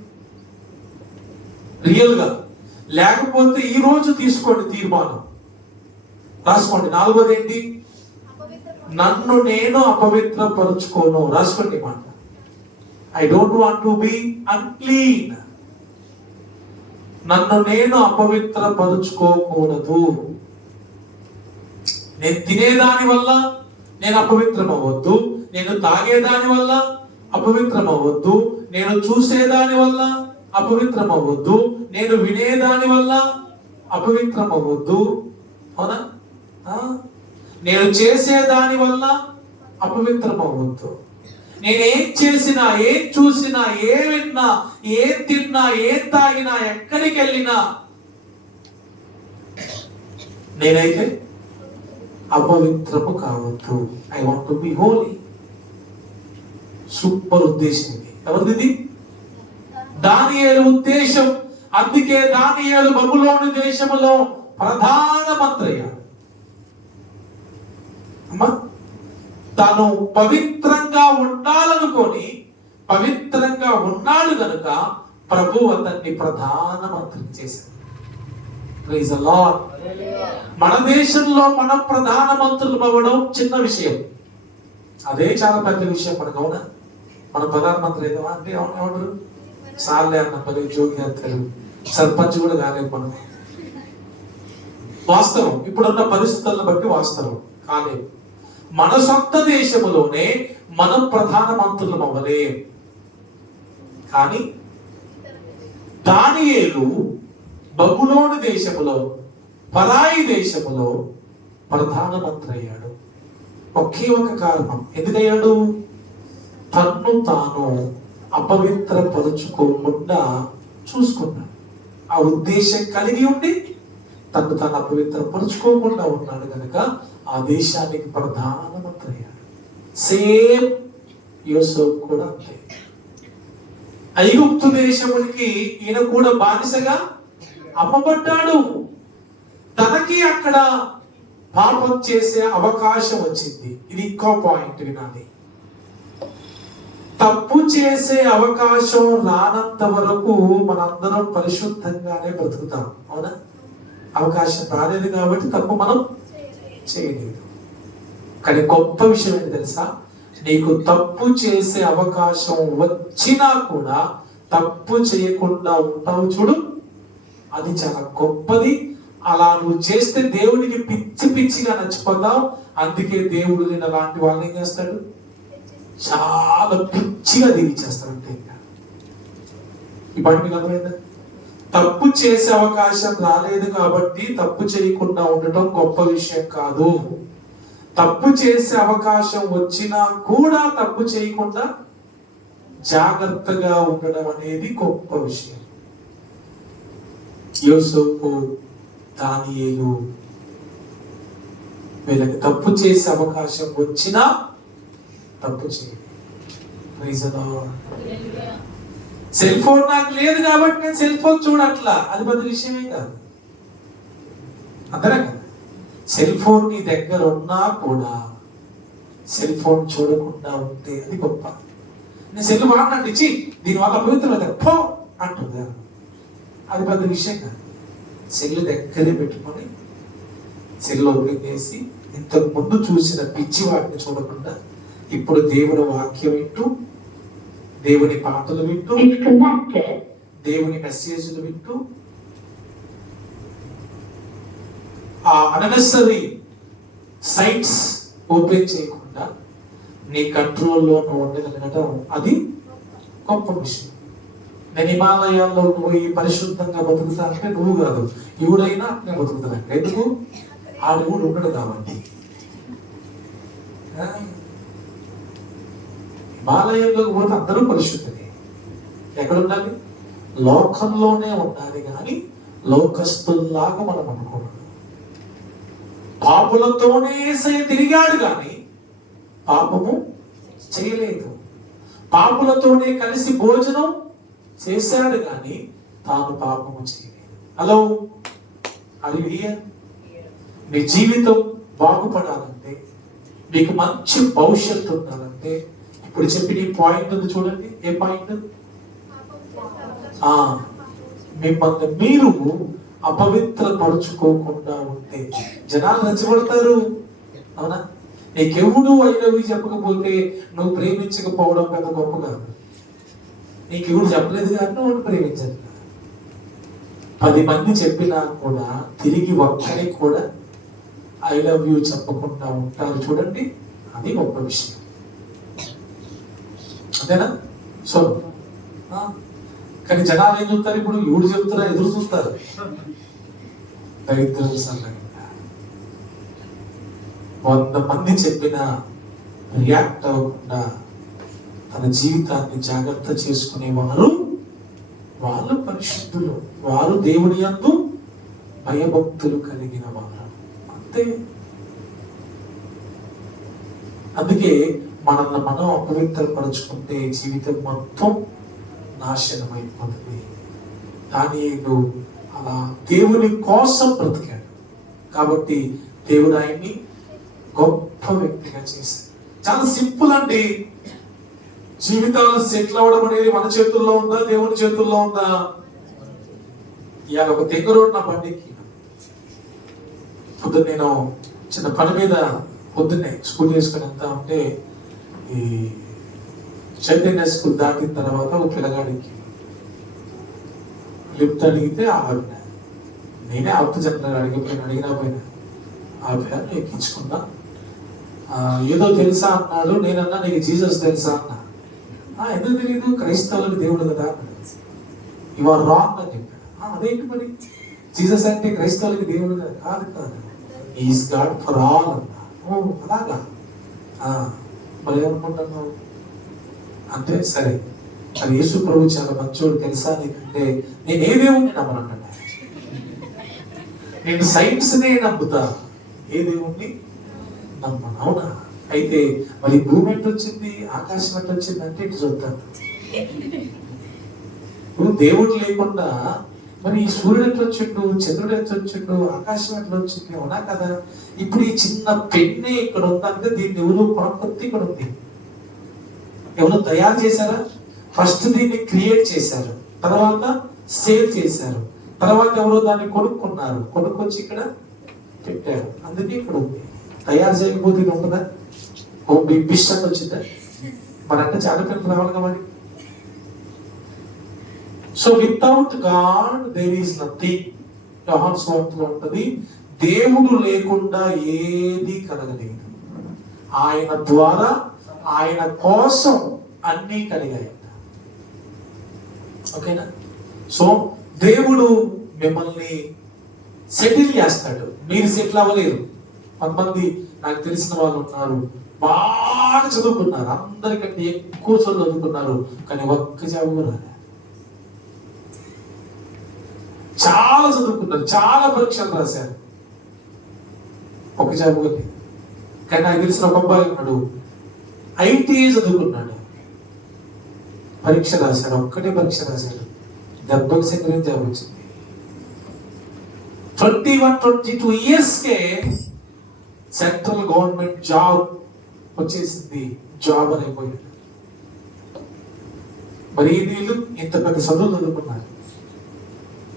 రియల్ గా? లేకపోతే ఈ రోజు తీసుకోండి తీర్మానం, రాసుకోండి. 4వది ఏంటి? నన్ను నేను అపవిత్రపరుచుకోను. రాసుకోండి మాట. I don't want to be unclean. నన్ను నేను అపవిత్రపరుచుకోకూడదు. నేను తినేదాని వల్ల నేను అపవిత్రం అవ్వద్దు, నేను తాగేదాని వల్ల అపవిత్రం అవ్వద్దు, నేను చూసేదాని వల్ల అపవిత్రం అవ్వద్దు, నేను వినేదాని వల్ల అపవిత్రం అవ్వద్దు. అవునా? నేను చేసేదాని వల్ల అపవిత్రం అవ్వద్దు. నేనేం చేసినా, ఏం చూసినా, ఏం విన్నా, ఏం తిన్నా, ఏం తాగినా, ఎక్కడికి వెళ్ళినా నేనైతే అపవిత్రము కావద్దు. I want to be Holi. Super ఉద్దేశం ఇది. ఎవరిది? దానియేలు ఉద్దేశం. అందుకే దానియేలు బబులోను దేశములో ప్రధాన మంత్రి అయ్యాడు. తాను పవిత్రంగా ఉండాలనుకొని పవిత్రంగా ఉన్నాడు గనుక ప్రభు అతన్ని ప్రధానమంత్రి చేశాడు. Praise the Lord. మన దేశంలో మనం ప్రధానమంత్రులు అవ్వడం చిన్న విషయం, అదే చాలా పెద్ద విషయం మనకు. అవునా? మన ప్రధానమంత్రి ఏదైనా అంటే ఎవరు సార్లే అన్న పని జోగి అంటారు, సర్పంచ్ కూడా కాలేదు మనం. వాస్తవం, ఇప్పుడున్న పరిస్థితులను బట్టి వాస్తవం కాలేదు. మన సొంత దేశంలోనే మనం ప్రధానమంత్రులు అవ్వలేం. కానీ దానియేలు బబులోను దేశములో, పరాయి దేశములో ప్రధానమంత్రి అయ్యాడు. ఒకే ఒక కారణం. ఎందుకయ్యాడు? తన్ను తాను అపవిత్రపరుచుకోకుండా చూసుకున్నాడు. ఆ ఉద్దేశం కలిగి ఉండి తను తాను అపవిత్రపరుచుకోకుండా ఉన్నాడు కనుక ఆ దేశానికి ప్రధానమంత్రి అయ్యాడు. సేమ్ యోసేపు కూడా అంతే. ఐగుప్తు దేశమునికి ఈయన కూడా బానిసగా అమ్మబడ్డాడు. తనకి అక్కడ పాపం చేసే అవకాశం వచ్చింది. ఇది ఇంకో పాయింట్ వినాలి. తప్పు చేసే అవకాశం రానంత వరకు మనందరం పరిశుద్ధంగానే బ్రతుకుతాం. అవునా? అవకాశం రాలేదు కాబట్టి తప్పు మనం చేయలేదు. కానీ గొప్ప విషయం ఏంటి తెలుసా? నీకు తప్పు చేసే అవకాశం వచ్చినా కూడా తప్పు చేయకుండా ఉంటావు చూడు, అది చాలా గొప్పది. అలా నువ్వు చేస్తే దేవునికి పిచ్చి పిచ్చిగా నచ్చిపోతావు. అందుకే దేవుడు నేను అలాంటి వాళ్ళని ఏం చేస్తాడు, చాలా పిచ్చిగా దీవించేస్తాడు. అంటే ఇంకా ఈ పాట మీకు అర్థమైందా? తప్పు చేసే అవకాశం రాలేదు కాబట్టి తప్పు చేయకుండా ఉండటం గొప్ప విషయం కాదు. తప్పు చేసే అవకాశం వచ్చినా కూడా తప్పు చేయకుండా జాగ్రత్తగా ఉండడం అనేది గొప్ప విషయం. యోసేపు, దానియేలు వీళ్ళకి తప్పు చేసే అవకాశం వచ్చినా తప్పు చేయాలి. సెల్ ఫోన్ నాకు లేదు కాబట్టి నేను సెల్ ఫోన్ చూడట్లా, అది పెద్ద విషయమే కాదు. అందరం కదా, సెల్ ఫోన్ నీ దగ్గర ఉన్నా కూడా సెల్ ఫోన్ చూడకుండా ఉంటే అది గొప్ప. నేను సెల్ వాడినట్టు ఇచ్చి దీనివల్ల పవిత్రత పో అంటుంది, అది పెద్ద విషయం కాదు. సెల్ దగ్గరే పెట్టుకొని సెల్ ఓపెన్ చేసి ఇంతకు ముందు చూసిన పిచ్చి వాటిని చూడకుండా ఇప్పుడు దేవుని వాక్యం వింటూ, దేవుని పాటలు వింటూ, దేవుని మెసేజ్లు వింటూ, ఆ అనెసరీ సైట్స్ ఓపెన్ చేయకుండా నీ కంట్రోల్లో నువ్వు ఉండగలగటం అది గొప్ప విషయం. నేను హిమాలయాల్లో పోయి పరిశుద్ధంగా బతుకుతా అంటే నువ్వు కాదు, ఎవడైనా నేను బతుకుతాను. ఎందుకు? ఆడెవడు ఉండడు కాబట్టి. హిమాలయంలోకి పోతే అందరూ పరిశుద్ధమే. ఎక్కడ ఉండాలి? లోకంలోనే ఉండాలి, కానీ లోకస్తుల్లాగా మనం అనుకోవడం. పాపులతోనే యేసయ్య తిరిగాడు కానీ పాపము చేయలేదు. పాపులతోనే కలిసి భోజనం చేశాడు కానీ తాను పాపము చేయలేదు. హలో, అది మీ జీవితం బాగుపడాలంటే, మీకు మంచి భవిష్యత్తు ఉండాలంటే ఇప్పుడు చెప్పిన ఈ పాయింట్ ఉంది చూడండి. ఏ పాయింట్? మిమ్మల్ని మీరు అపవిత్రపరుచుకోకుండా ఉంటే జనాలు నచ్చబడతారు. అవునా? నీకెవడు అయినవి చెప్పకపోతే నువ్వు ప్రేమించకపోవడం పెద్ద గొప్ప కాదు. నీకెవడు చెప్పలేదు కానీ నువ్వు ప్రేమించాలి. 10 మంది చెప్పినా కూడా తిరిగి ఒక్కరికి కూడా ఐ లవ్ యూ చెప్పకుండా ఉంటారు చూడండి, అది గొప్ప విషయం. అంతేనా? సో కానీ జనాలు ఏం చూస్తారు? ఇప్పుడు ఎవడు చెప్తారా ఎదురు చూస్తారు. దరిద్రం సంఘంగా 100 మంది చెప్పినా రియాక్ట్ అవ్వకుండా తన జీవితాన్ని జాగ్రత్త చేసుకునేవారు వాళ్ళు పరిశుద్ధులు, వారు దేవుని యందు భయభక్తులు కలిగిన వారు. అంతే. అందుకే మనల్ని మనం అపవిత్రపరుచుకుంటే జీవితం మొత్తం నాశనం అయిపోతుంది. దానియేలు అలా దేవుని కోసం బ్రతికాడు కాబట్టి దేవుడు ఆయన్ని గొప్ప వ్యక్తిగా చేశాడు. చాలా సింపుల్ అండి. జీవితాలు సెటిల్ అవ్వడం అనేది మన చేతుల్లో ఉందా, దేవుని చేతుల్లో ఉందా? ఇవాళ ఒక తెంగరోడు నా బండికి పొద్దున్న నేను చిన్న పని మీద పొద్దున్నే స్కూల్ చేసుకుని వెళ్తా ఉంటే ఈ చైతన్య స్కూల్ దాటిన తర్వాత ఒక పిల్లగాడికి లిఫ్ట్ అడిగితే ఆవిడ, నేనే ఆపుతూ చెప్పిన అడిగినా పోయినా ఆపాను, ఎక్కించుకున్నా. ఏదో తెలుసా అన్నాడు. నేనన్నా నీకు జీసస్ తెలుసా అన్నా. ఎందుకు తెలియదు? క్రైస్తవులకు దేవుడు కదా అన్నాడు. యు ఆర్ రాంగ్ అని చెప్పాడు. అదేంటి మరి, జీసస్ అంటే క్రైస్తవులకి దేవుడు కాదు కాదు, ఈజ్ గాడ్ ఫర్ ఆల్ అన్నా. ఓ అలాగా, మరి ఏమనుకుంటున్నావు అంటే, సరే అది యేసు ప్రభు చాలా మంచోడు తెలుసా నీకంటే, నేను ఏ దేవుణ్ణి నమ్మనంట. నేను సైన్స్ నే నమ్ముతా, ఏ దేవుణ్ణి నమ్మను. అవునా? అయితే మరి భూమి ఎట్టు వచ్చింది, ఆకాశం ఎట్టు వచ్చింది అంటే ఇటు చూద్దాం. ఇప్పుడు దేవుడు లేకుండా మరి ఈ సూర్యుడు ఎట్లా వచ్చిండు, చంద్రుడు ఎట్లా వచ్చిండు, ఆకాశం ఎట్లా వచ్చింది? అవునా కదా? ఇప్పుడు ఈ చిన్న పెన్నే ఇక్కడ ఉందంటే దీన్ని ఎవరు కొనుక్కొత్తి ఇక్కడ ఉంది. ఎవరు తయారు చేశారా? ఫస్ట్ దీన్ని క్రియేట్ చేశారు, తర్వాత సేల్ చేశారు, తర్వాత ఎవరో దాన్ని కొనుక్కున్నారు, కొనుక్కొచ్చి ఇక్కడ పెట్టారు, అందుకే ఇక్కడ ఉంది. తయారు చేయకపోతే ఇది ఉంటుందా? ఓ బిస్టన్ వచ్చిందా? మరంటే చాలా పెన్నులు రావాలి కాబట్టి. So without God there is nothing. యోహాను సువార్తలో ఉంటది, దేవుడు లేకుండా ఏది కలగలేదు, ఆయన ద్వారా ఆయన కోసం అన్నీ కలిగాయట. ఓకేనా? సో దేవుడు మిమ్మల్ని సెటిల్ చేస్తాడు, మీరు సెటిల్ అవ్వలేరు. కొంతమంది నాకు తెలిసిన వాళ్ళు ఉన్నారు, బాగా చదువుకున్నారు, అందరికంటే ఎక్కువ చదువుకున్నారు, కానీ ఒక్క జాబ్ కూడా రాలే. చాలా చదువుకున్నారు, చాలా పరీక్షలు రాశారు, ఒక జాబ్ కూడా లేదు. కానీ నాకు తెలిసిన ఒక అబ్బాయి ఉన్నాడు, ఐటీఐ చదువుకున్నాడు, పరీక్ష రాశాడు, ఒక్కటే పరీక్ష రాశాడు, దెబ్బకి సెకండ్ జాబ్ వచ్చింది. 21-22 ఇయర్స్కే సెంట్రల్ గవర్నమెంట్ జాబ్ వచ్చేసింది, జాబ్ అయిపోయాడు. మరి వీళ్ళు ఇంత పెద్ద చదువులు చదువుకున్నారు,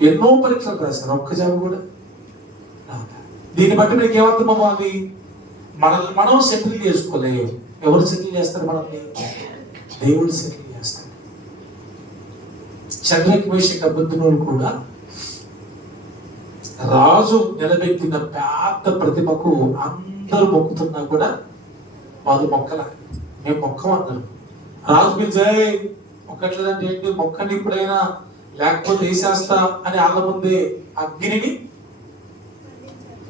ఎన్నో పరీక్షలు రాశారు, ఒక్క జాబ్ కూడా రాలే. దీన్ని బట్టి మీకు ఏమర్థం అవ్వాలి? మనల్ని మనం సెటిల్ చేసుకోలేము. ఎవరు సెటిల్ చేస్తారు మనల్ని? దేవుడు సెటిల్ చేస్తాడు. షద్రక్ మేషక్ అబేద్నెగోలు కూడా రాజు నిలబెట్టిన పెద్ద ప్రతిమకు అందరూ మొక్కుతున్నా కూడా వాళ్ళు మొక్కల. మేము మొక్కమన్నారు. రాజు పిలిచాయి, మొక్కట్లేదంటే ఏంటి, మొక్కని ఇప్పుడైనా లేకపోతే వేసేస్తా అని వాళ్ళ ముందే అగ్నిని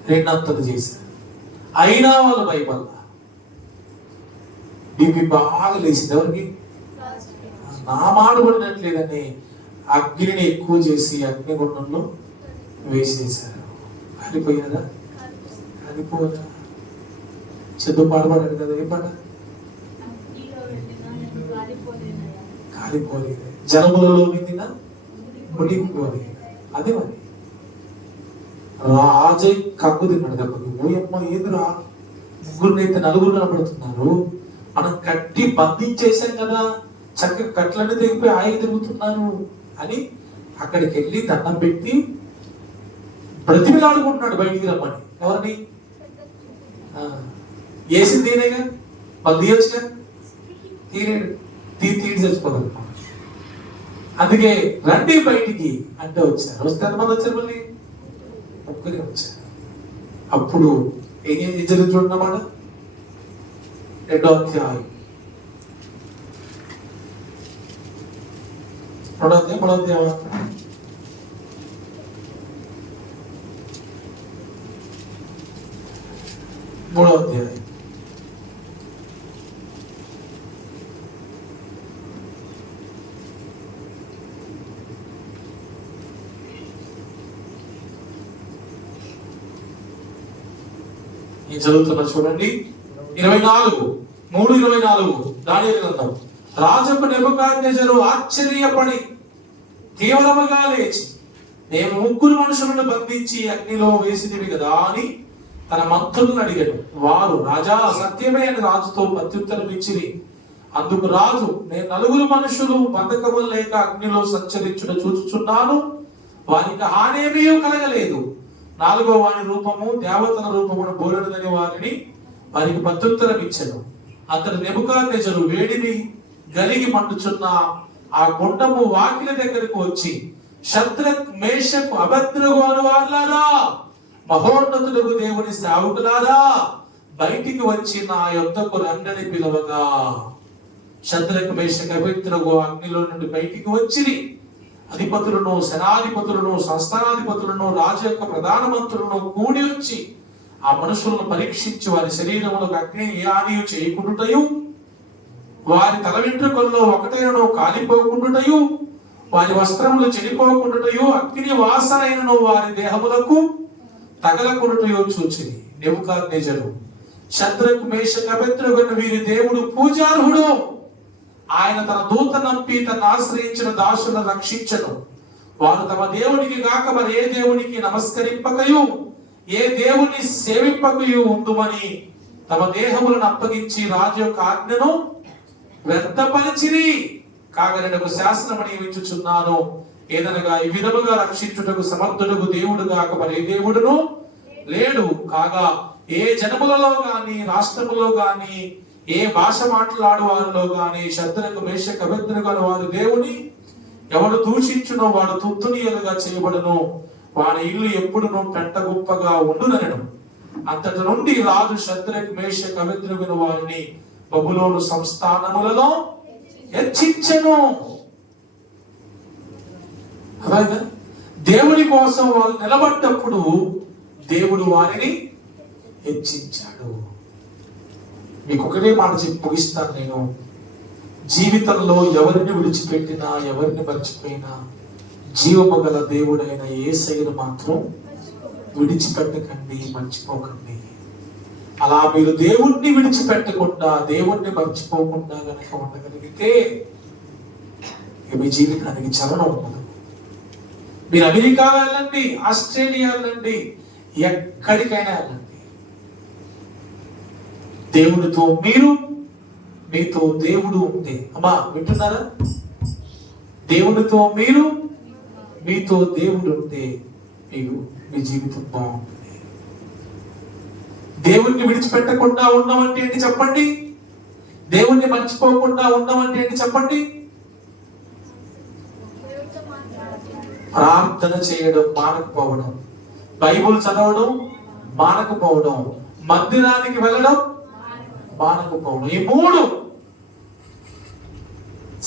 రెండంతలు చేశారు. అయినా వాళ్ళు భయపడ్డ. బీపీ బాగా లేచింది. ఎవరికి? నా మాట పడినట్లేదని అగ్నిని ఎక్కువ చేసి అగ్నిగుండంలో వేసేశారు. కాలిపోయారా? కాలిపోరా? చదువు పాడబడాడు కదా, ఏ పాట? కాలిపోలేదు. జనములలో విందిన మునిగిపోలేదు. అదే మరి రాజై కక్కు తిన్నాడు దెబ్బకి. ఓయమ్మ ఏదిరా, ముగ్గురునైతే నలుగురు కనబడుతున్నారు, మనం కట్టి బంధించేసాం కదా, చక్కగా కట్లన్నీ తెగిపోయి ఆయన తిరుగుతున్నారు అని అక్కడికి వెళ్ళి దండం పెట్టి బ్రతిమిలాడుకుంటున్నాడు బయటికి రమ్మని. ఎవరిని? వేసింది నేనేగా, వాళ్ళు తీయొచ్చుగా, తీరేడు, తీడి చచ్చిపోగలుగుతాం. అందుకే రండి బయటికి అంటే వచ్చారు. వస్తే ఎంతమంది వచ్చారు? మళ్ళీ ఒక్కరే వచ్చారు. అప్పుడు ఏం జరుగుతుందన్నమాట? 2వ అధ్యాయం 3వ అధ్యాయం మూడవ అధ్యాయం చదువుతున్నా చూడండి. 3:24 దానియేలు గ్రంథం. రాజుకు నెబుకద్నెజరు ఆశ్చర్యపడి తీవ్రముగా లేచి, నేను 3 మనుషులను బంధించి అగ్నిలో వేసినవి కదా అని తన మంత్రులను అడిగాడు. వారు, రాజా సత్యమే అని రాజుతో ప్రత్యుత్తరం ఇచ్చిరి. అందుకు రాజు, నేను 4 మనుషులు బంధకములు లేక అగ్నిలో సంచరించుట చూచుచున్నాను, వారికి హానేమీ కలగలేదు. 4వ వాని రూపము దేవతల రూపమును బోలెడదని వారికి ప్రత్యుత్తరం ఇచ్చెను. అతడు నెబుకద్నెజరు వేడిని గలిగి మండుచున్న ఆ గుండము వాకిలి దగ్గరకు వచ్చి, షద్రక్ మేషక్ అబేద్నెగో వారులారా, మహోన్నతులకు దేవుని సేవకులారా, బయటికి వచ్చి నా యొద్దకు రండని పిలవగా, షద్రక్ మేషక్ అబేద్నెగో అగ్నిలో నుండి బయటికి వచ్చిరి. అధిపతులను, సేనాధిపతులను, సంస్థానాధిపతులను, రాజు యొక్క ప్రధాన మంత్రులను కూడి వచ్చి ఆ మనుషులను పరీక్షించి వారి శరీరములకు అగ్ని ఏ హానియు చేయకుండుటయు, వారి తల వెంట్రుకల్లో ఒకటైనను కాలిపోకుండుటయు, వారి వస్త్రములు చెడిపోకుండుటయు, అగ్ని వాసనైనను వారి దేహములకు తగలకుండుటయు చూచిరి. నెబుకద్నెజరు, షద్రక్ మేషక్ అబేద్నెగోను వీరి దేవుడు పూజార్హుడు, ఆయన తన దూత నంపి తను ఆశ్రయించిన దాసులను రక్షించను. వారు తమ దేవునికి గాక మరి ఏ దేవునికి నమస్కరింపకయు ఏ దేవుని సేవింపకయు ఉందుమని తమ దేహములను అప్పగించి రాజు యొక్క ఆజ్ఞను వ్యర్థపరిచిరి. కాగా నేను ఒక శాసనము నియమించుచున్నాను, ఏదనగా ఈ విధముగా రక్షించుటకు సమర్థుడకు దేవుడు గాక మరి ఏ దేవుడును లేడు. కాగా ఏ జనములలో గాని, రాష్ట్రములో గాని, ఏ భాష మాట్లాడు వారిలో గాని షద్రక్ మేషక్ అబేద్నెగో వారు దేవుని ఎవడు దూషించునో వాడు తుత్తునియలుగా చేయబడును. వారి ఇల్లు ఎప్పుడునూ పెంటగొప్పగా ఉండునెను. అంతటి నుండి రాజు శద్రకు మేషకు అబేద్నెగోను వారిని బబులోను సంస్థానములలో హెచ్చించెను. అలాగా దేవుని కోసం వాళ్ళు నిలబడ్డప్పుడు దేవుడు వారిని హెచ్చించాడు. మీకు ఒకటే మాట చెప్పి ముగిస్తాను నేను. జీవితంలో ఎవరిని విడిచిపెట్టినా, ఎవరిని మర్చిపోయినా, జీవము గల దేవుడైన యేసయ్యను మాత్రం విడిచిపెట్టకండి, మర్చిపోకండి. అలా మీరు దేవుణ్ణి విడిచిపెట్టకుండా, దేవుణ్ణి మర్చిపోకుండా గనక ఉండగలిగితే మీ జీవితానికి చలనం ఉండదు. మీరు అమెరికా వెళ్ళండి, ఆస్ట్రేలియా వెళ్ళండి, ఎక్కడికైనా వెళ్ళండి, దేవుడితో మీరు, మీతో దేవుడు ఉంటే, అమ్మా వింటున్నారా? దేవుడితో మీరు, మీతో దేవుడు ఉంటే మీకు మీ జీవితం బాగుంటుంది. దేవుణ్ణి విడిచిపెట్టకుండా ఉన్నామంటే ఏంటి చెప్పండి? దేవుణ్ణి మర్చిపోకుండా ఉన్నామంటే ఏంటి చెప్పండి? ప్రార్థన చేయడం మానకపోవడం, బైబుల్ చదవడం మానకపోవడం, మందిరానికి వెళ్ళడం మానకపోవడం. ఈ మూడు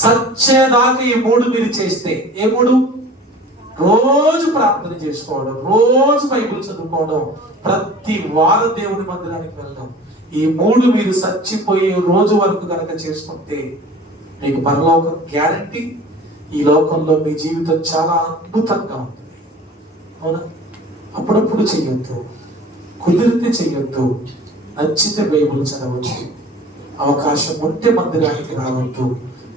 సచ్చేదాకా ఈ మూడు మీరు చేస్తే, ఏ మూడు? రోజు ప్రార్థన చేసుకోవడం, రోజు బైబుల్ చదువుకోవడం, ప్రతి వారం దేవుని మందిరానికి వెళ్ళడం. ఈ మూడు మీరు చచ్చిపోయే రోజు వరకు కనుక చేసుకుంటే మీకు పరలోకం గ్యారంటీ. ఈ లోకంలో మీ జీవితం చాలా అద్భుతంగా ఉంటుంది. అవునా? అప్పుడప్పుడు చెయ్యొద్దు, కుదిరితే చెయ్యొద్దు, నచ్చితే బైబుల్ చదవద్దు, అవకాశం ఉంటే మందిరానికి రావద్దు,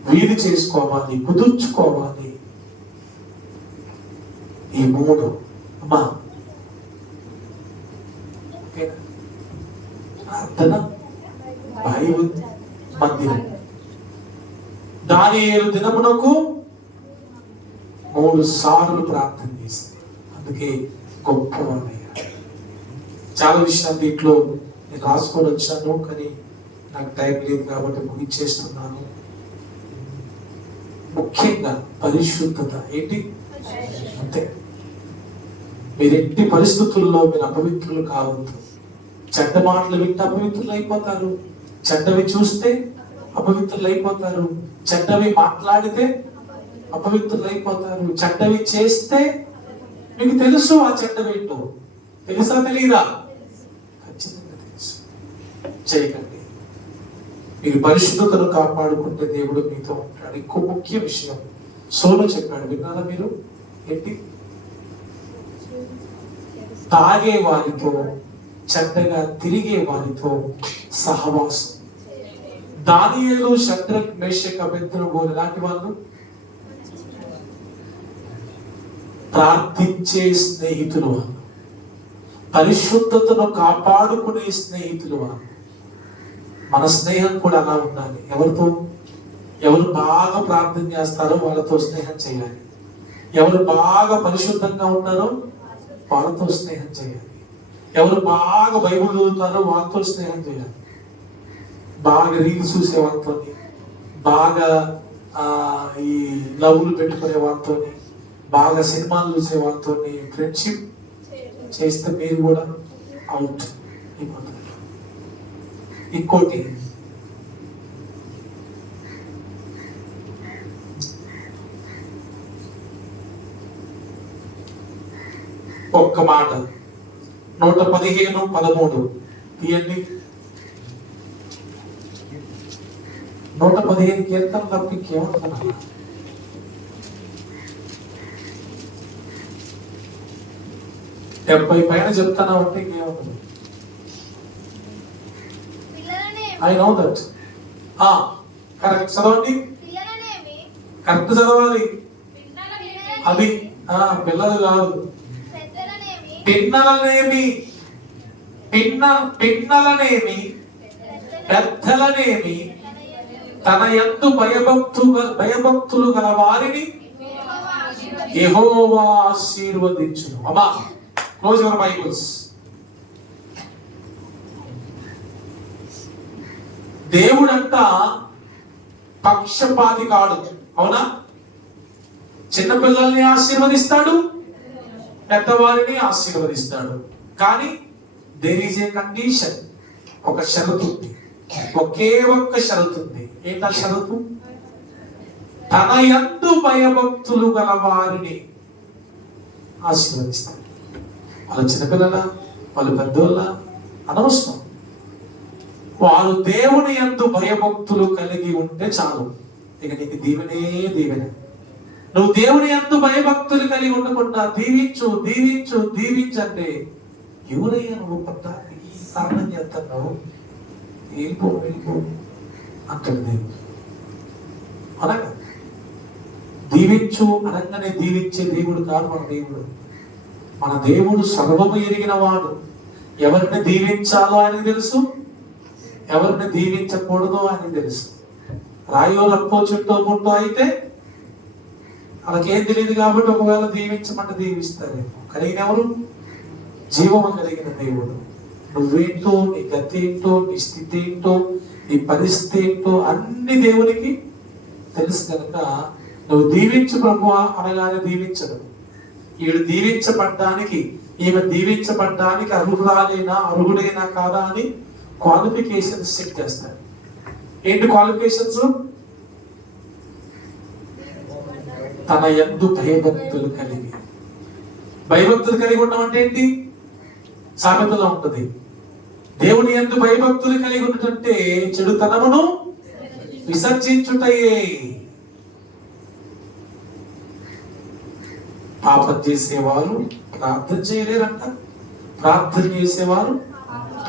వీలు చేసుకోవాలి, కుదుర్చుకోవాలి. ఈ మూడు అమ్మా, ప్రార్థన, బైబుల్, మందిరం. దానియేలు దినమునకు 3 సార్లు ప్రార్థన చేసింది, అందుకే గొప్పవాడయ్యాడు. చాలా విషయాలు దీంట్లో నేను రాసుకొని వచ్చాను, కానీ నాకు టైం లేదు కాబట్టి ముగించేస్తున్నాను. ముఖ్యంగా పరిశుద్ధత. ఏంటి? అంతే. మీరు ఎట్టి పరిస్థితుల్లో మీరు అపవిత్రులు కావద్దు. చెడ్డ మాటలు వింటే అపవిత్రులు అయిపోతారు, చెడ్డవి చూస్తే అపవిత్రులు అయిపోతారు, చెడ్డవి మాట్లాడితే అపవిత్రులు అయిపోతారు, చెడ్డవి చేస్తే మీకు తెలుసు ఆ చెడ్డవేంటో. తెలుసా తెలీదా? ఖచ్చితంగా తెలుసు. చేయకండి. మీరు పరిశుద్ధతను కాపాడుకుంటే దేవుడు మీతో ఉంటాడు. ఇంకో ముఖ్య విషయం సోలో చెప్పాడు, విన్నారా మీరు? ఏంటి? తాగే వారితో, చెడ్డగా తిరిగే వారితో సహవాసం. దానియేలు, షద్రక్, మేషక్, అబేద్నెగో లాంటి వాళ్ళు ప్రార్థించే స్నేహితులు, వాళ్ళు పరిశుద్ధతను కాపాడుకునే స్నేహితులు. వాళ్ళు మన స్నేహం కూడా అలా ఉండాలి. ఎవరితో? ఎవరు బాగా ప్రార్థన చేస్తారో వాళ్ళతో స్నేహం చేయాలి. ఎవరు బాగా పరిశుద్ధంగా ఉంటారో వాళ్ళతో స్నేహం చేయాలి. ఎవరు బాగా బైబిల్ చదువుతారో వాళ్ళతో స్నేహం చేయాలి. బాగా రీల్స్ చూసే వాళ్ళతో, బాగా ఈ లవ్లు పెట్టుకునే వాళ్ళతో, బాగా సినిమాలు చూసే వాళ్ళతో ఫ్రెండ్షిప్ చేస్తే మీరు కూడా అవుట్ అయిపోతారు. ఇంకోటి, ఒక్క మాట 115:13 తీయండి. 115 కీర్తన తప్ప ఇంకేమనుకున్నా? డెబ్బై పైన చెప్తానా అంటే ఇంకేముంటుంది? I know that. కరెక్ట్ చదవండి, కరెక్ట్ చదవాలి. అది పిల్లలు కాదు, పిన్నలనేమి, పిన్నలనేమి, పెద్దలనేమి తన యందు భయభక్తులు గల వారిని యెహోవా ఆశీర్వదించును. అమ్మా, క్లోజ్ యువర్ బైబిల్స్. దేవుడంట పక్షపాతి కాడు. అవునా? చిన్నపిల్లల్ని ఆశీర్వదిస్తాడు, పెద్దవారిని ఆశీర్వదిస్తాడు. కానీ దేర్ ఈజ్ ఏ కండిషన్, ఒక షరతు ఉంది, ఒకే ఒక్క షరతు ఉంది. ఏంటా షరతు? తన యందు భయభక్తులు గల వారిని ఆశీర్వదిస్తాడు. వాళ్ళ చిన్నపిల్లల, వాళ్ళు పెద్దోళ్ళ అనవసరం. వారు దేవుని యందు భయభక్తులు కలిగి ఉంటే చాలు. ఇక నీకు దీవెనే దీవెన. నువ్వు దేవుని యందు భయభక్తులు కలిగి ఉండకుండా దీవించు దీవించు దీవించంటే ఎవరయ్యా నువ్వు పట్టాలి ప్రార్థన చేస్తున్నావు, వెళ్ళిపో వెళ్ళిపో అంటాడు దేవుడు. అలాగా దీవించు అనగానే దీవించే దేవుడు కాదు మన దేవుడు. మన దేవుడు సర్వము ఎరిగిన వాడు. ఎవరిని దీవించాలో ఆయనకు తెలుసు, ఎవరిని దీవించకూడదో ఆయనకు తెలుసు. రాయో రప్పో చుట్టో పుట్టో అయితే వాళ్ళకేం తెలియదు కాబట్టి ఒకవేళ దీవించమంటే దీవిస్తారేమో. కలిగిన ఎవరు? జీవము కలిగిన దేవుడు. నువ్వేంటో, నీ గతి ఏంటో, నీ స్థితి ఏంటో, నీ పరిస్థితి ఏంటో అన్ని దేవునికి తెలుసు కనుక నువ్వు దీవించు ప్రభువా అనగానే దీవించడు. ఈడు దీవించబడ్డానికి, ఈమె దీవించబడ్డానికి అర్హురాలేనా అర్హుడైనా కాదా అని క్వాలిఫికేషన్స్ చెక్ చేస్తాడు. ఏంటి క్వాలిఫికేషన్స్? తన యందు భయభక్తులు కలిగి. భయభక్తులు కలిగి ఉండడం అంటే ఏంటి? సామెతలో ఉంటుంది, దేవుని యందు భయభక్తులు కలిగి ఉన్నటంటే చెడుతనమును విసర్జించుటయే. పాపం చేసేవారు ప్రార్థన చేయలేరంట, ప్రార్థన చేసేవారు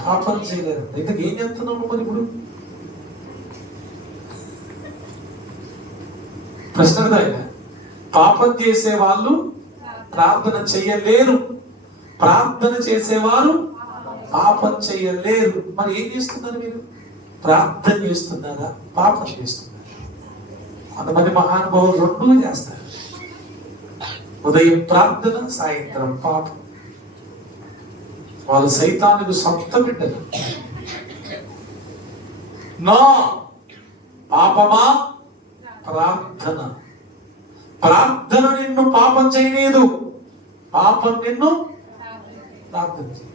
పాపం చేయలేరంట. ఇంతకు ఏం చేస్తున్నావు మరి ఇప్పుడు? ప్రశ్న ఆయన, పాపం చేసే వాళ్ళు ప్రార్థన చెయ్యలేరు, ప్రార్థన చేసేవారు పాపం చెయ్యలేరు. మరి ఏం చేస్తున్నారు మీరు? ప్రార్థన చేస్తున్నారా, పాపం చేస్తున్నారా? కొంతమంది మహానుభావులు రెండూ చేస్తారు. ఉదయం ప్రార్థన, సాయంత్రం పాపం. వాళ్ళు సైతానుకు సొంత బిడ్డలు. నా పాపమా ప్రార్థన. ప్రార్థన నిన్ను పాపం చేయలేదు, పాపం నిన్ను ప్రార్థన చేయలేదు.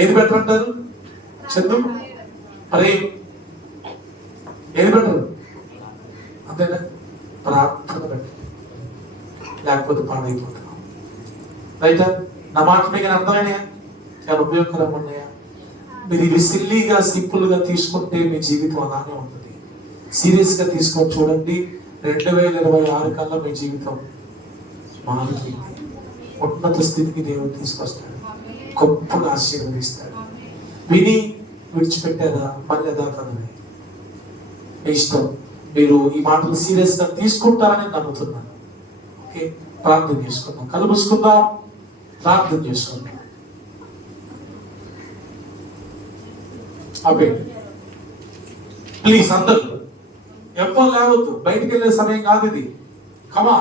ఏది బెటర్ అంటారు? చదువు, ప్రేమ ఏది బెటర్? అంతేనా? ప్రార్థన బెటర్, లేకపోతే పాడైపోతాం. రైటా? నా మాట మీకు అర్థమైనాయా? చాలా ఉపయోగకరంగా ఉన్నాయా? మీరు ఇవి సిల్లీగా సింపుల్గా తీసుకుంటే మీ జీవితం అలానే ఉంటుంది. సీరియస్గా తీసుకొని చూడండి, 2026 కల్లా మీ జీవితం మారిపోయింది. ఉన్నత స్థితికి దేవుడు తీసుకొస్తాడు, గొప్పగా ఆశీర్వదిస్తాడు. విని విడిచిపెట్టారా మళ్ళీ దాకానే మీ ఇష్టం. మీరు ఈ మాటలు సీరియస్గా తీసుకుంటారని నమ్ముతున్నాను. ఓకే, ప్రార్థన చేసుకుందాం. కళ్ళు మూసుకుందాం, ప్రార్థన చేసుకుందాం. ఓకే, ప్లీజ్ అందరూ ఎవ్వరు లేవద్దు, బయటికి వెళ్ళే సమయం కాదు ఇది. కమా